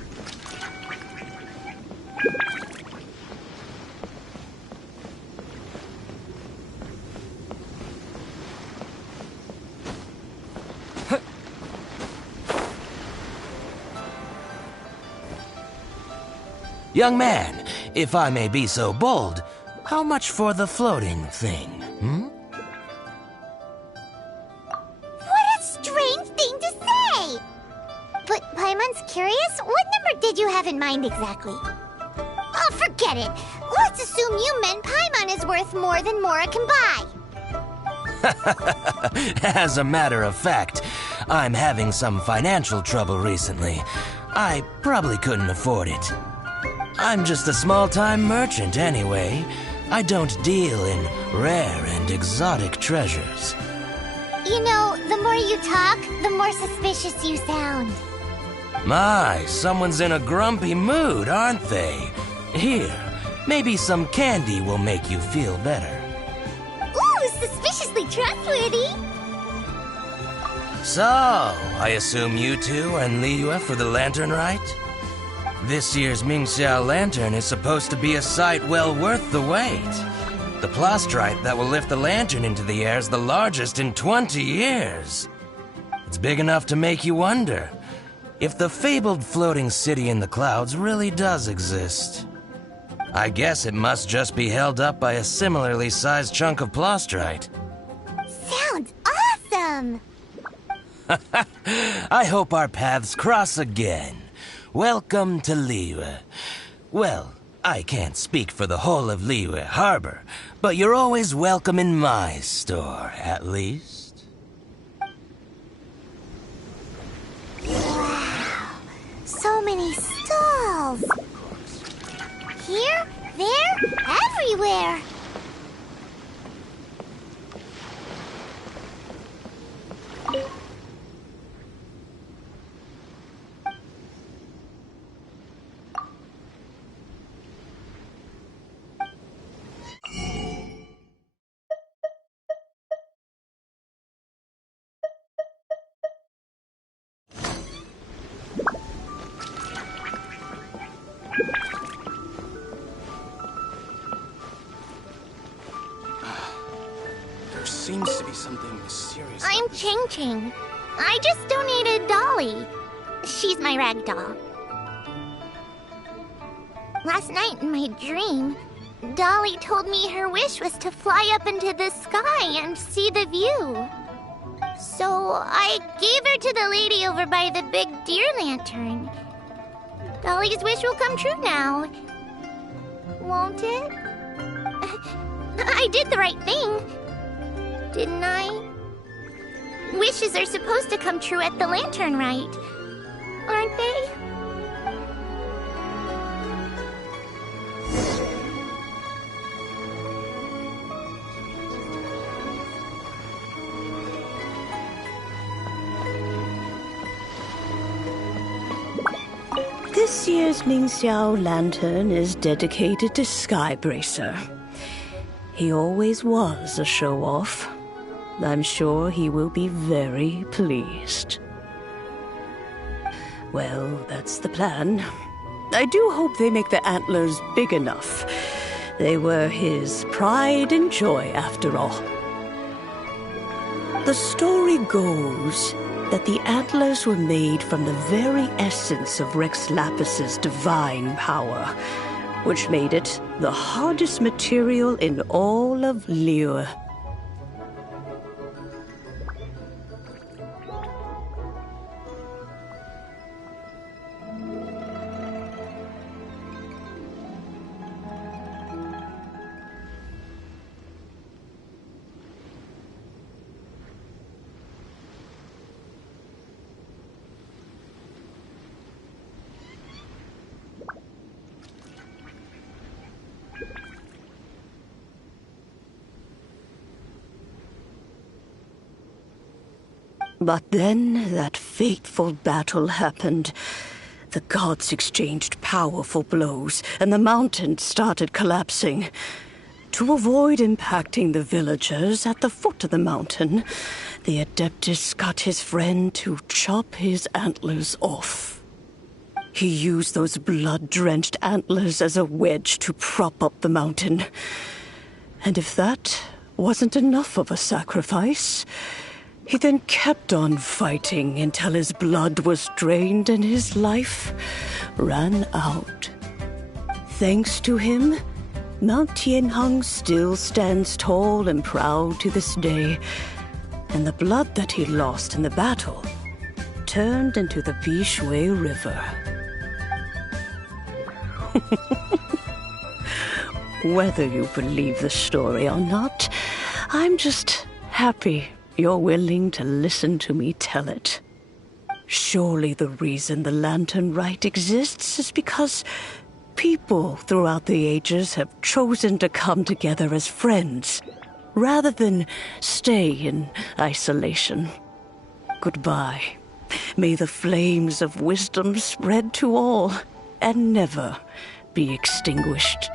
Young man, if I may be so bold, how much for the floating thing, hmm? What a strange thing to say! But Paimon's curious, what number did you have in mind exactly? Oh, forget it. Let's assume you meant Paimon is worth more than Mora can buy. As a matter of fact, I'm having some financial trouble recently. I probably couldn't afford it. I'm just a small-time merchant anyway. I don't deal in rare and exotic treasures. You know, the more you talk, the more suspicious you sound. My, someone's in a grumpy mood, aren't they? Here, maybe some candy will make you feel better. Ooh, suspiciously trustworthy! So, I assume you two are in Liyue for the Lantern Rite? This year's Mingxiao Lantern is supposed to be a sight well worth the wait. The plastrite that will lift the lantern into the air is the largest in 20 years. It's big enough to make you wonder if the fabled floating city in the clouds really does exist. I guess it must just be held up by a similarly sized chunk of plastrite. Sounds awesome! I hope our paths cross again. Welcome to Liyue. Well, I can't speak for the whole of Liyue Harbor, but you're always welcome in my store, at least. walls. Here, there, everywhere. There seems to be something mysterious. I'm Ching Ching. I just donated Dolly. She's my rag doll. Last night in my dream, Dolly told me her wish was to fly up into the sky and see the view. So I gave her to the lady over by the big deer lantern. Dolly's wish will come true now. Won't it? I did the right thing, didn't I? Wishes are supposed to come true at the lantern rite, aren't they? This year's Mingxiao lantern is dedicated to Skybracer. He always was a show-off. I'm sure he will be very pleased. Well, that's the plan. I do hope they make the antlers big enough. They were his pride and joy, after all. The story goes that the antlers were made from the very essence of Rex Lapis's divine power, which made it the hardest material in all of Liyue. But then that fateful battle happened. The gods exchanged powerful blows, and the mountain started collapsing. To avoid impacting the villagers at the foot of the mountain, the Adeptus got his friend to chop his antlers off. He used those blood-drenched antlers as a wedge to prop up the mountain. And if that wasn't enough of a sacrifice, he then kept on fighting until his blood was drained and his life ran out. Thanks to him, Mount Tianheng still stands tall and proud to this day, and the blood that he lost in the battle turned into the Bishui River. Whether you believe the story or not, I'm just happy you're willing to listen to me tell it. Surely the reason the Lantern Rite exists is because people throughout the ages have chosen to come together as friends, rather than stay in isolation. Goodbye. May the flames of wisdom spread to all, and never be extinguished.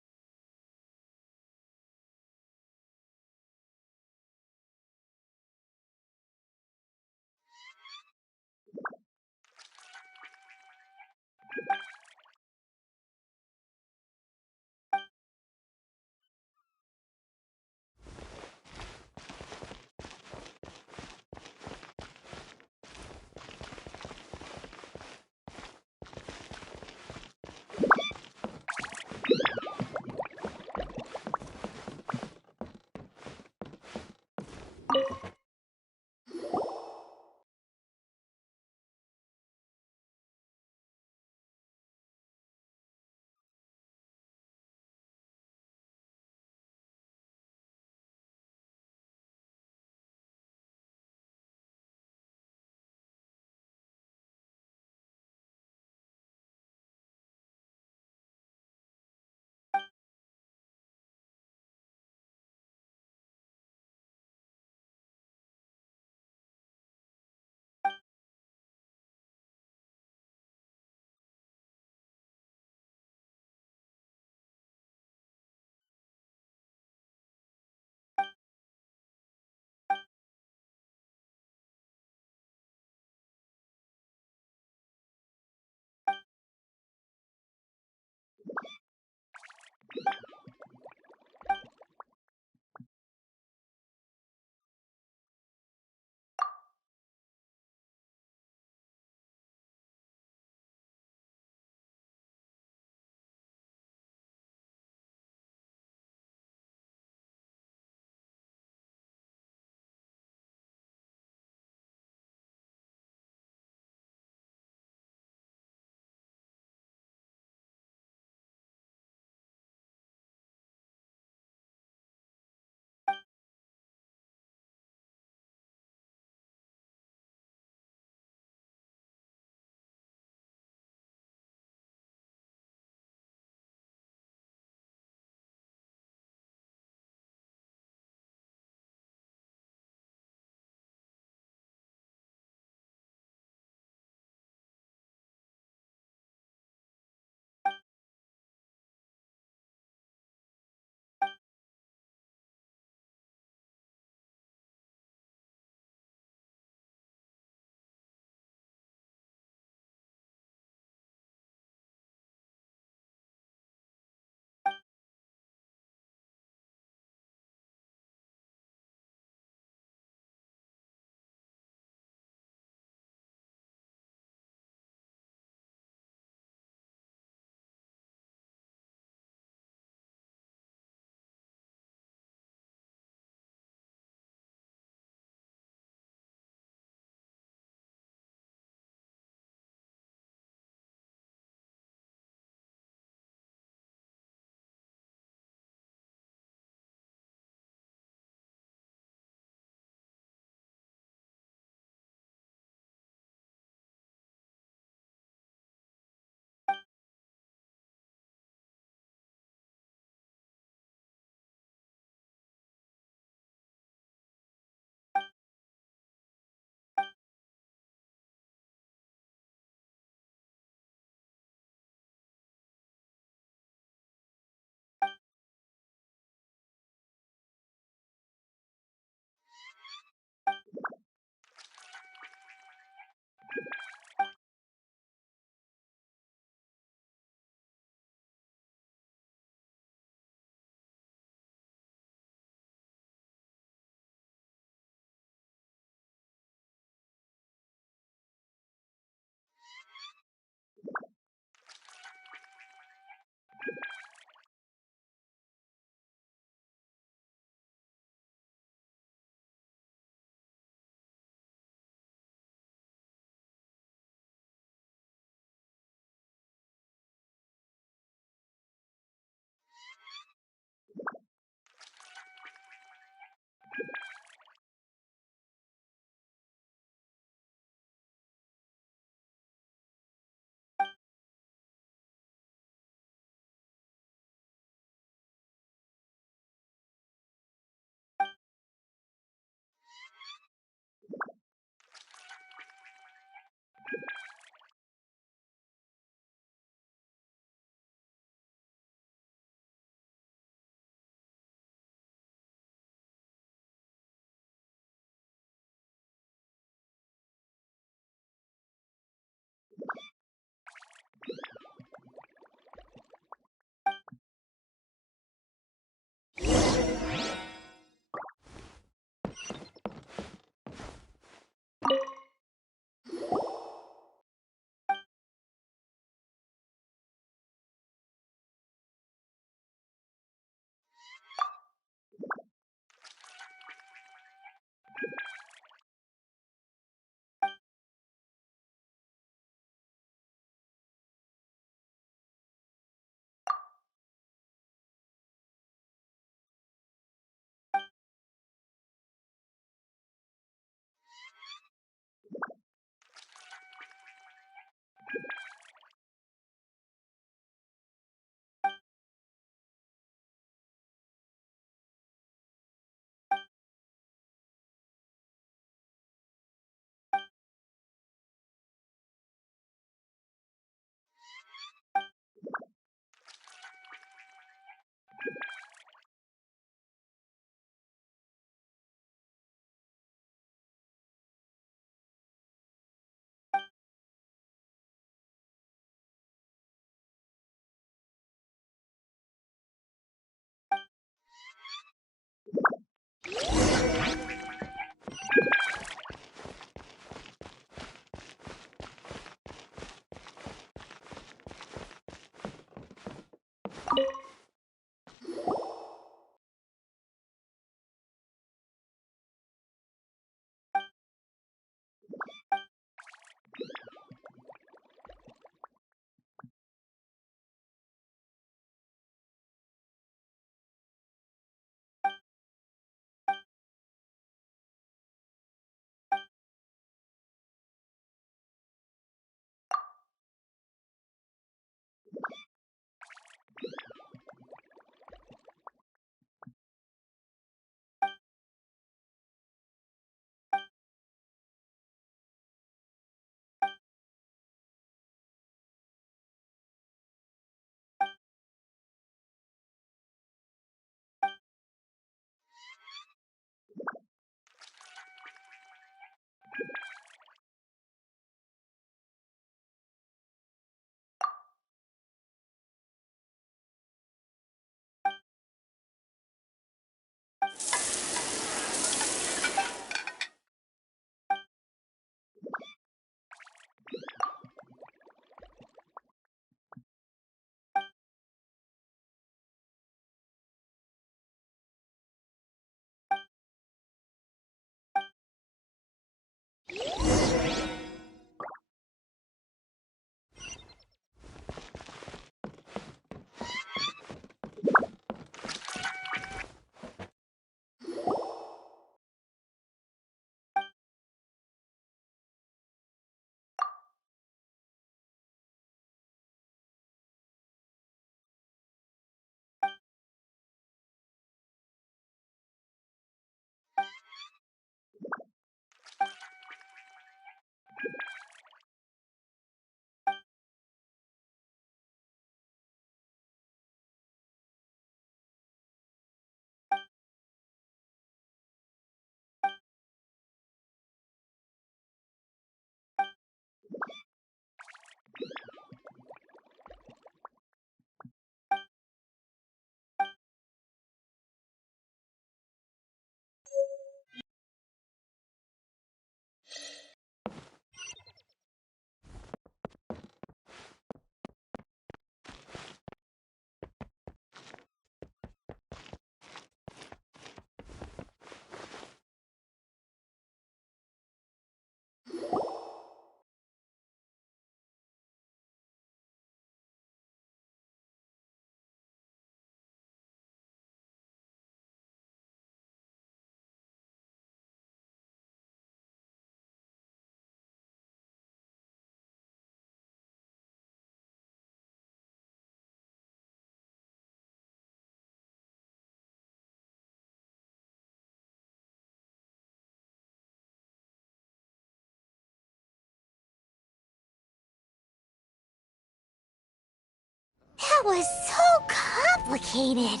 That was so complicated.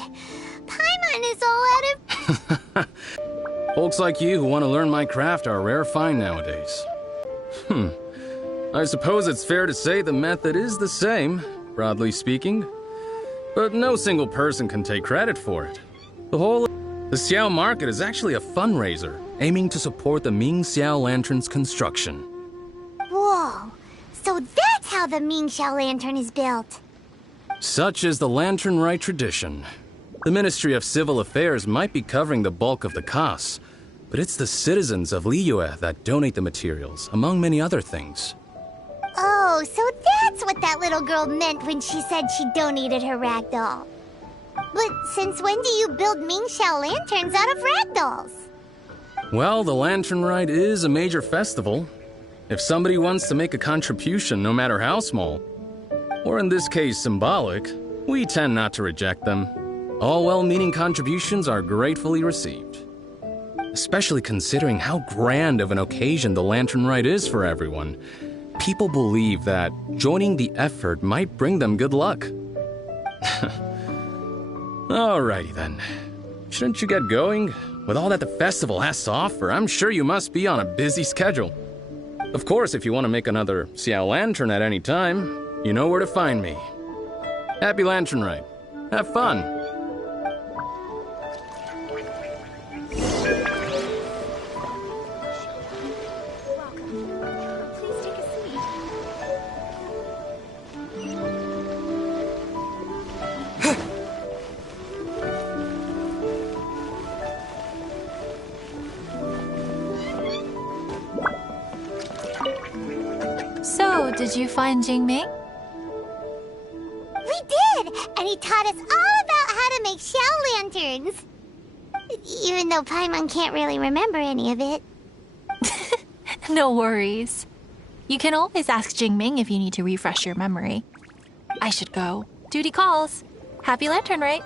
Paimon is all out of... Folks like you who want to learn my craft are a rare find nowadays. I suppose it's fair to say the method is the same, broadly speaking. But no single person can take credit for it. The Xiao Market is actually a fundraiser, aiming to support the Ming Xiao Lantern's construction. Whoa, so that's how the Ming Xiao Lantern is built. Such is the Lantern Rite tradition. The Ministry of Civil Affairs might be covering the bulk of the costs, but it's the citizens of Liyue that donate the materials, among many other things. Oh, so that's what that little girl meant when she said she donated her ragdoll. But since when do you build Ming Xiao lanterns out of ragdolls? Well, the Lantern Rite is a major festival. If somebody wants to make a contribution, no matter how small, or in this case symbolic, we tend not to reject them. All well-meaning contributions are gratefully received. Especially considering how grand of an occasion the Lantern Rite is for everyone. People believe that joining the effort might bring them good luck. Alrighty then. Shouldn't you get going? With all that the festival has to offer, I'm sure you must be on a busy schedule. Of course, if you want to make another Xiao Lantern at any time, you know where to find me. Happy Lantern Rite. Have fun. So, did you find Jingming? We did! And he taught us all about how to make Xiao lanterns. Even though Paimon can't really remember any of it. No worries. You can always ask Jingming if you need to refresh your memory. I should go. Duty calls. Happy Lantern Rite.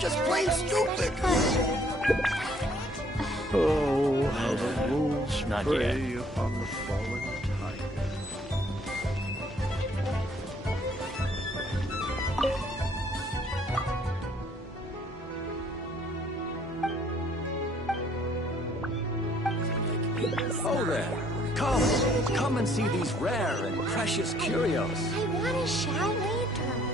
just plain stupid. Oh, how the wolves Not prey yet. upon the fallen tiger. Oh there! Come and see these rare and precious curios. I want a shell lantern.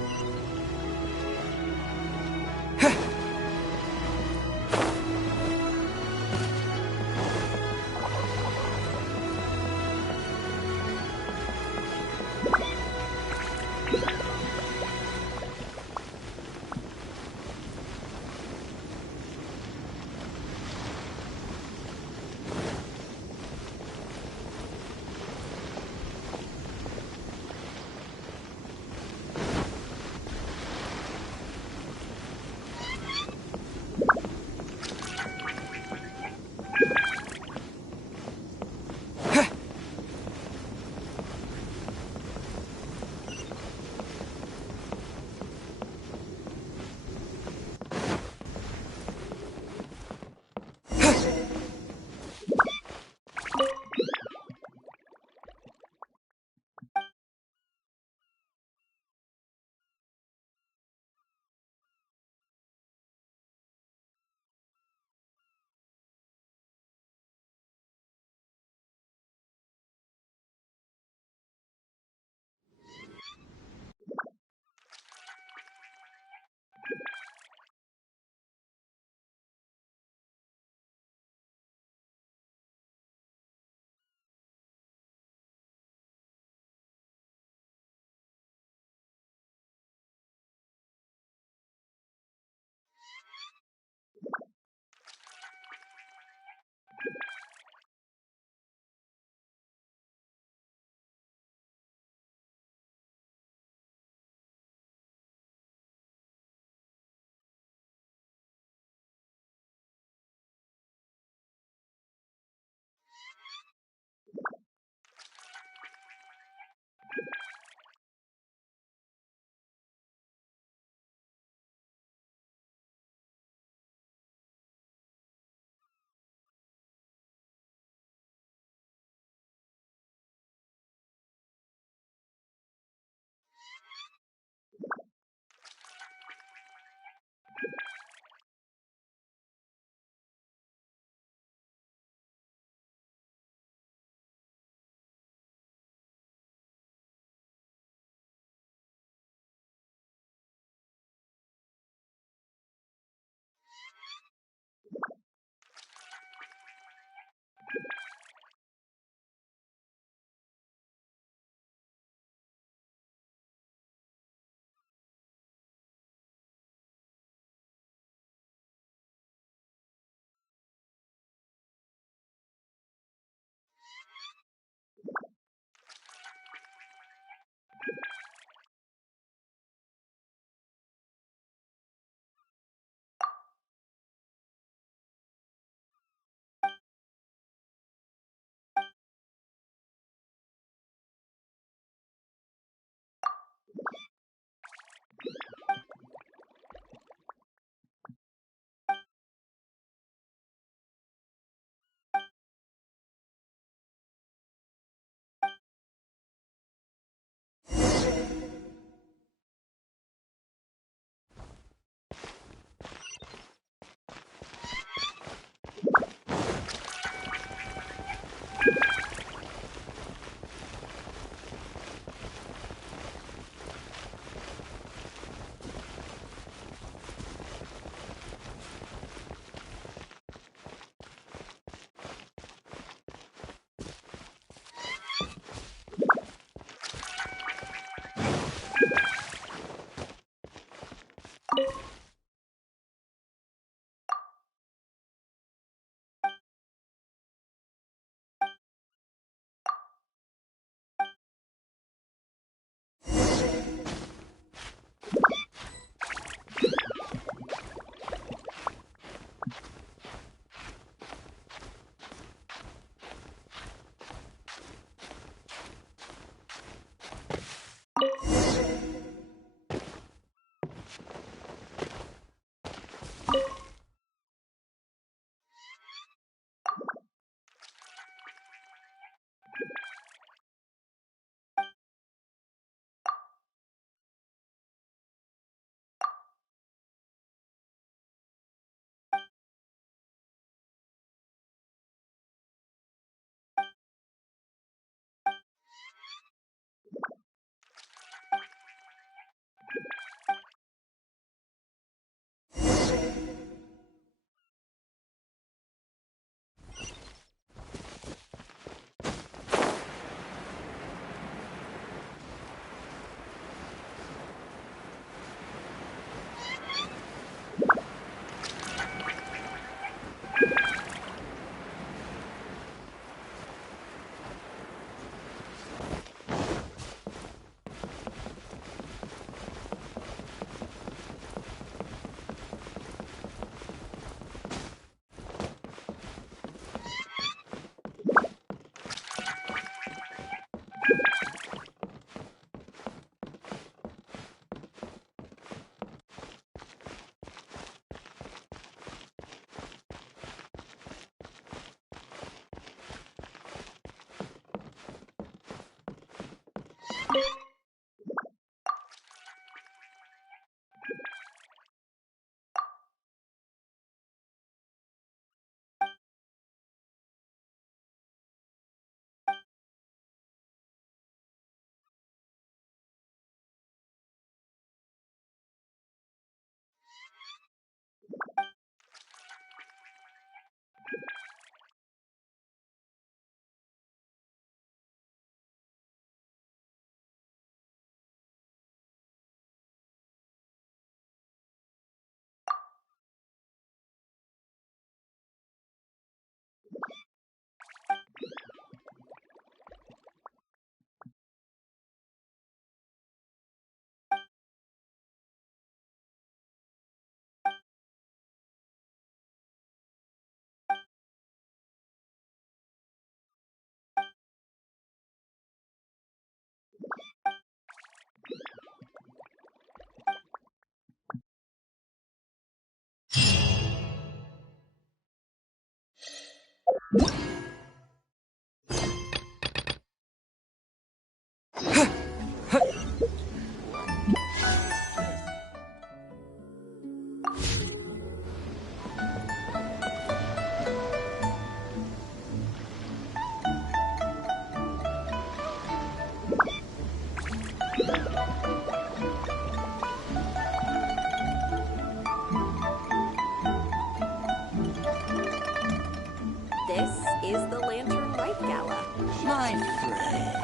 This is the Lantern Light Gala. My friend.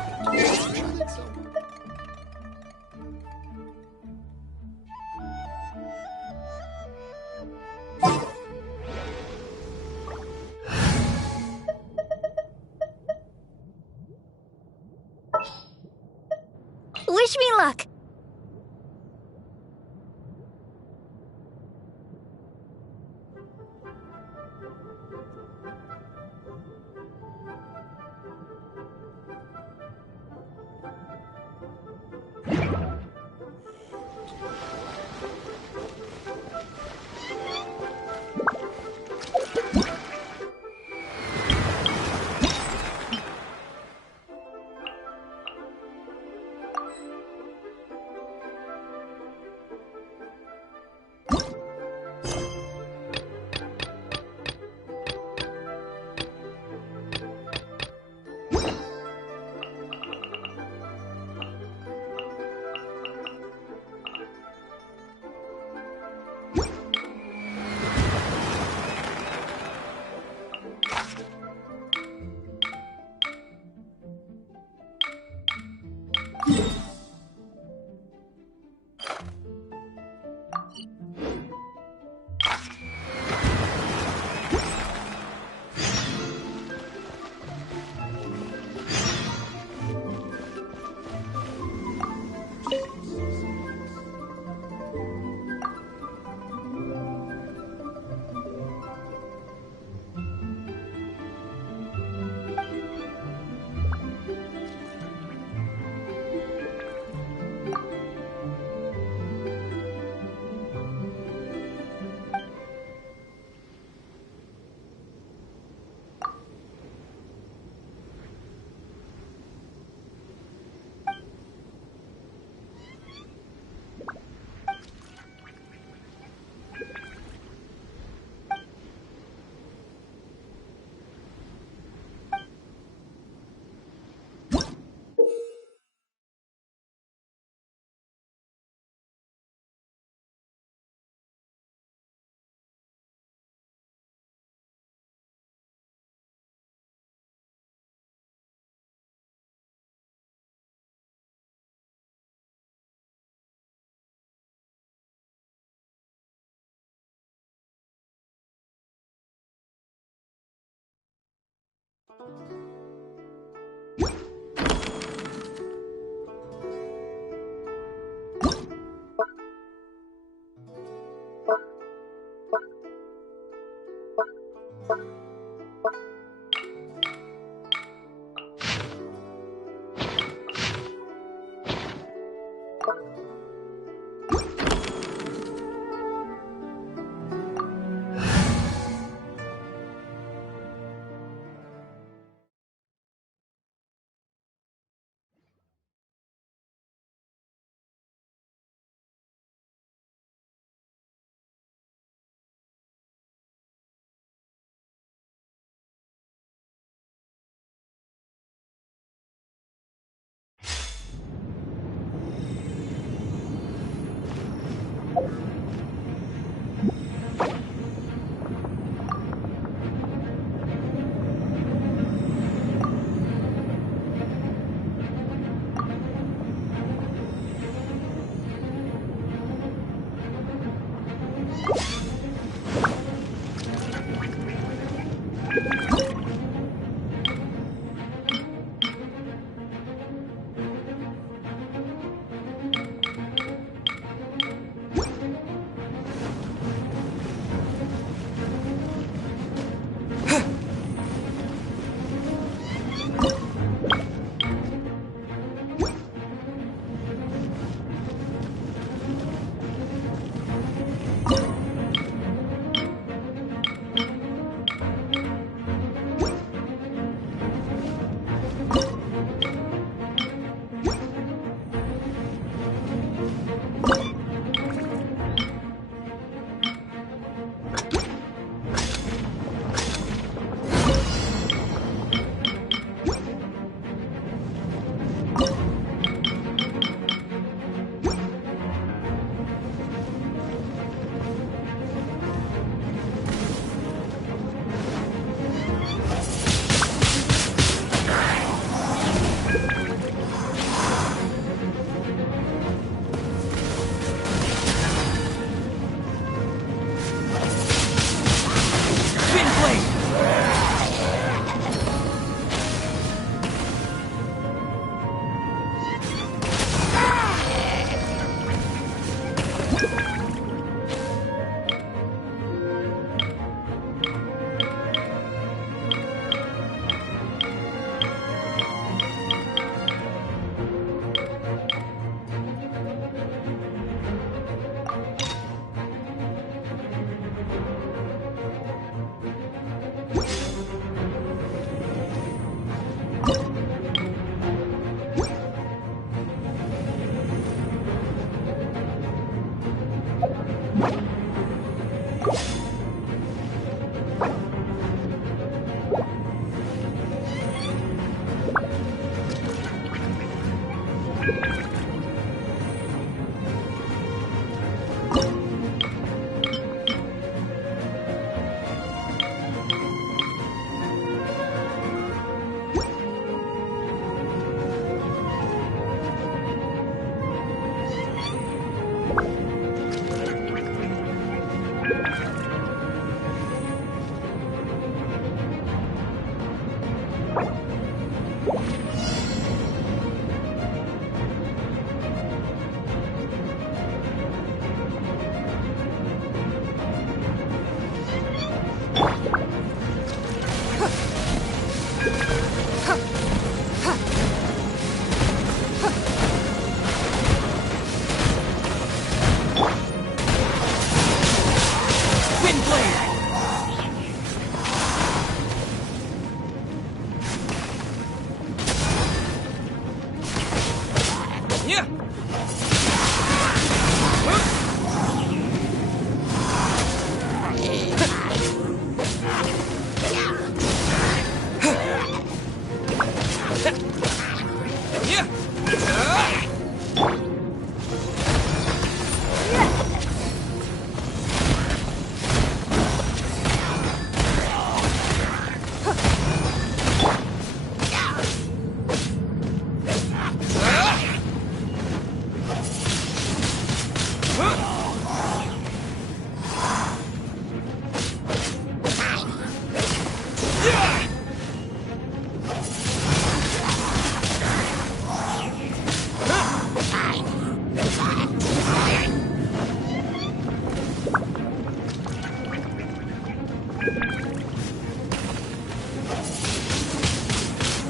Wish me luck.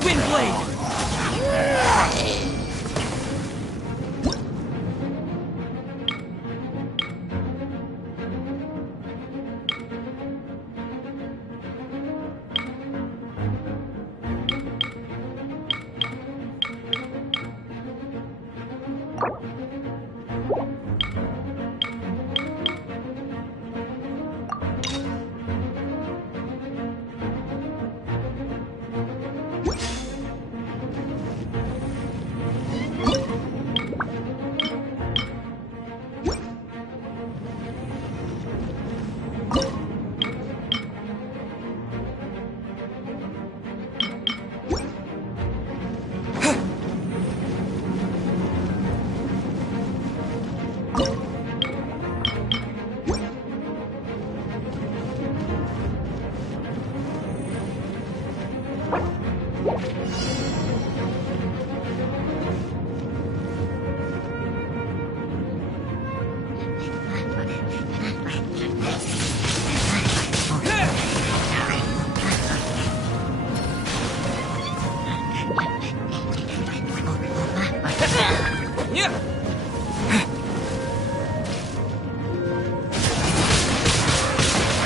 Windblade!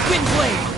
Windblade!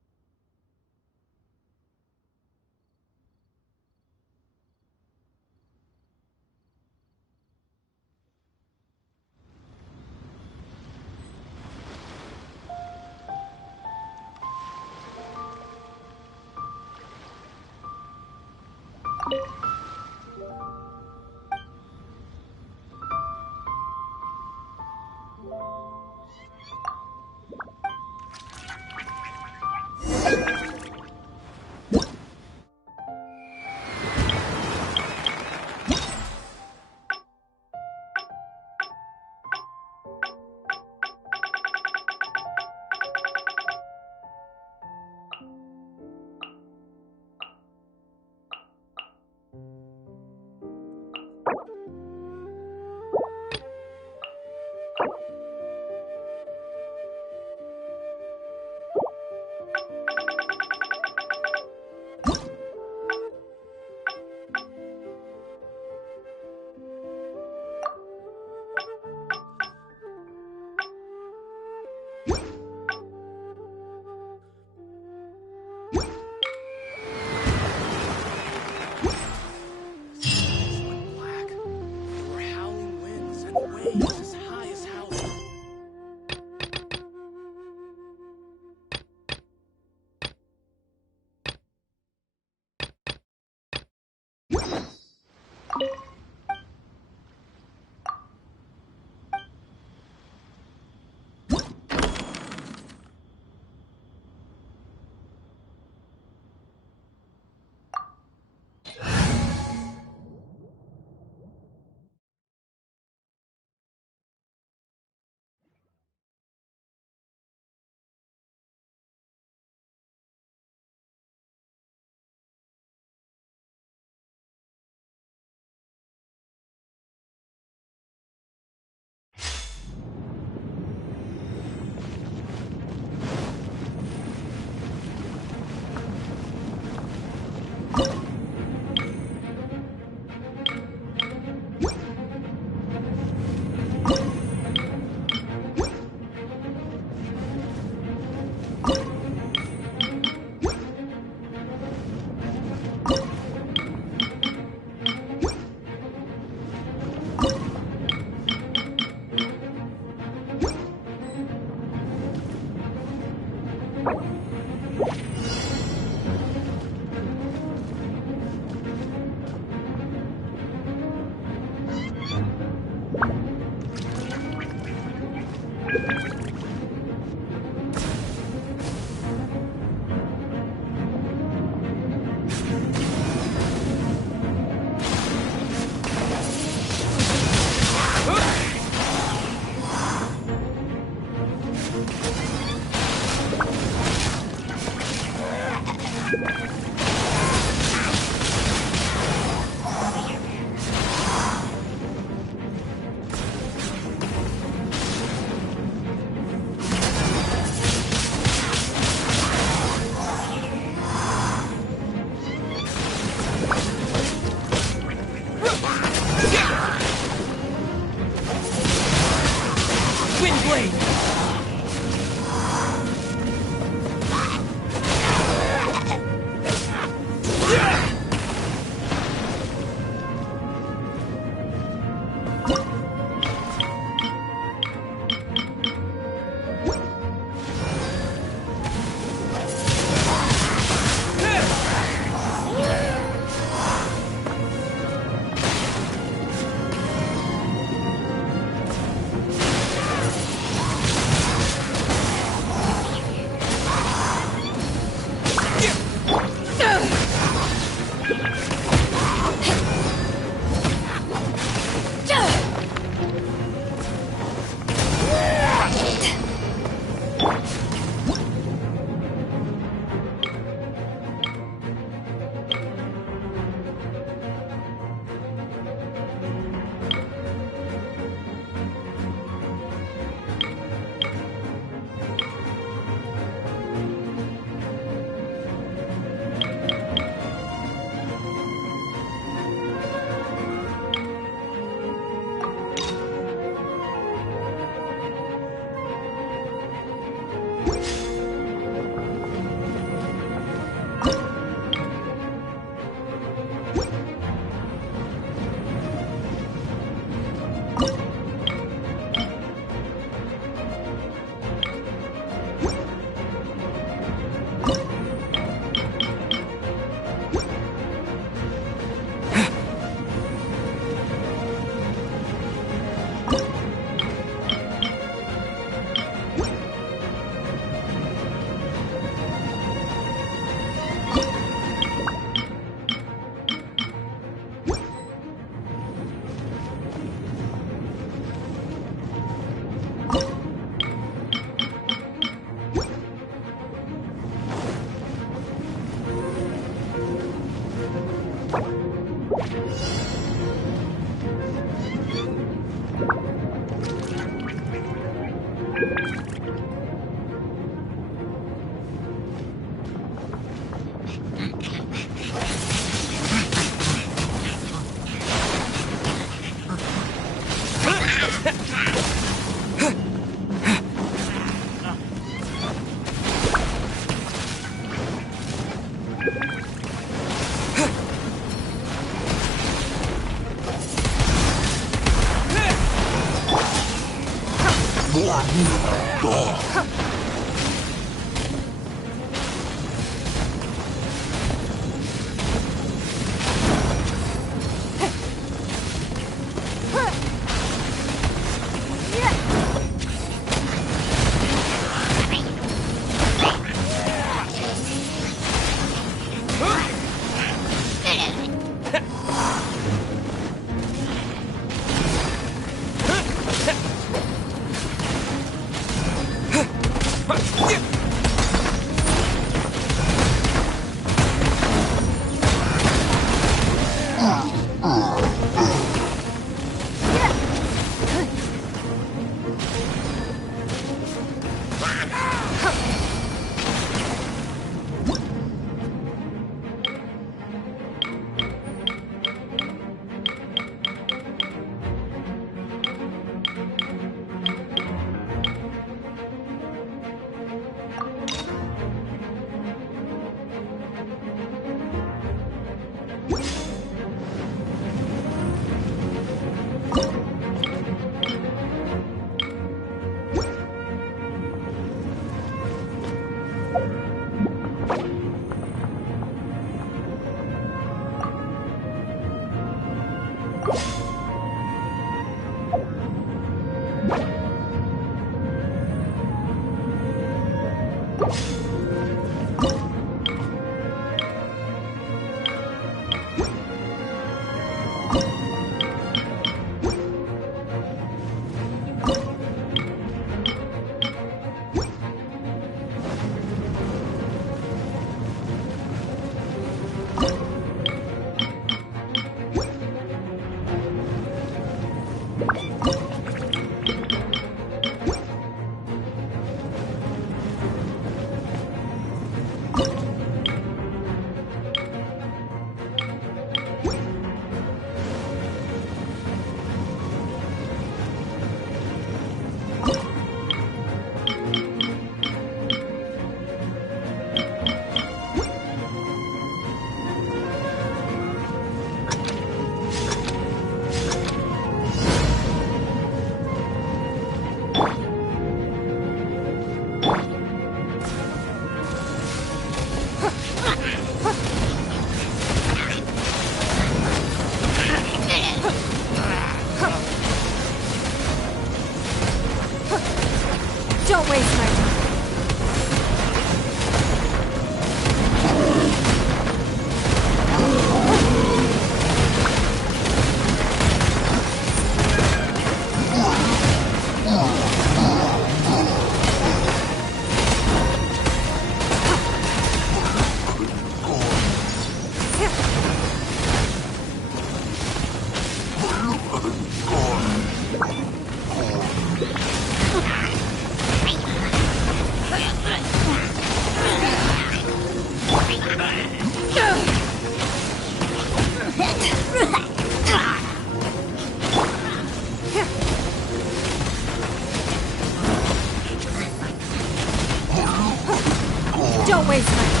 Don't waste my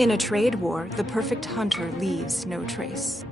In a trade war, the perfect hunter leaves no trace.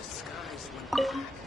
skies look black.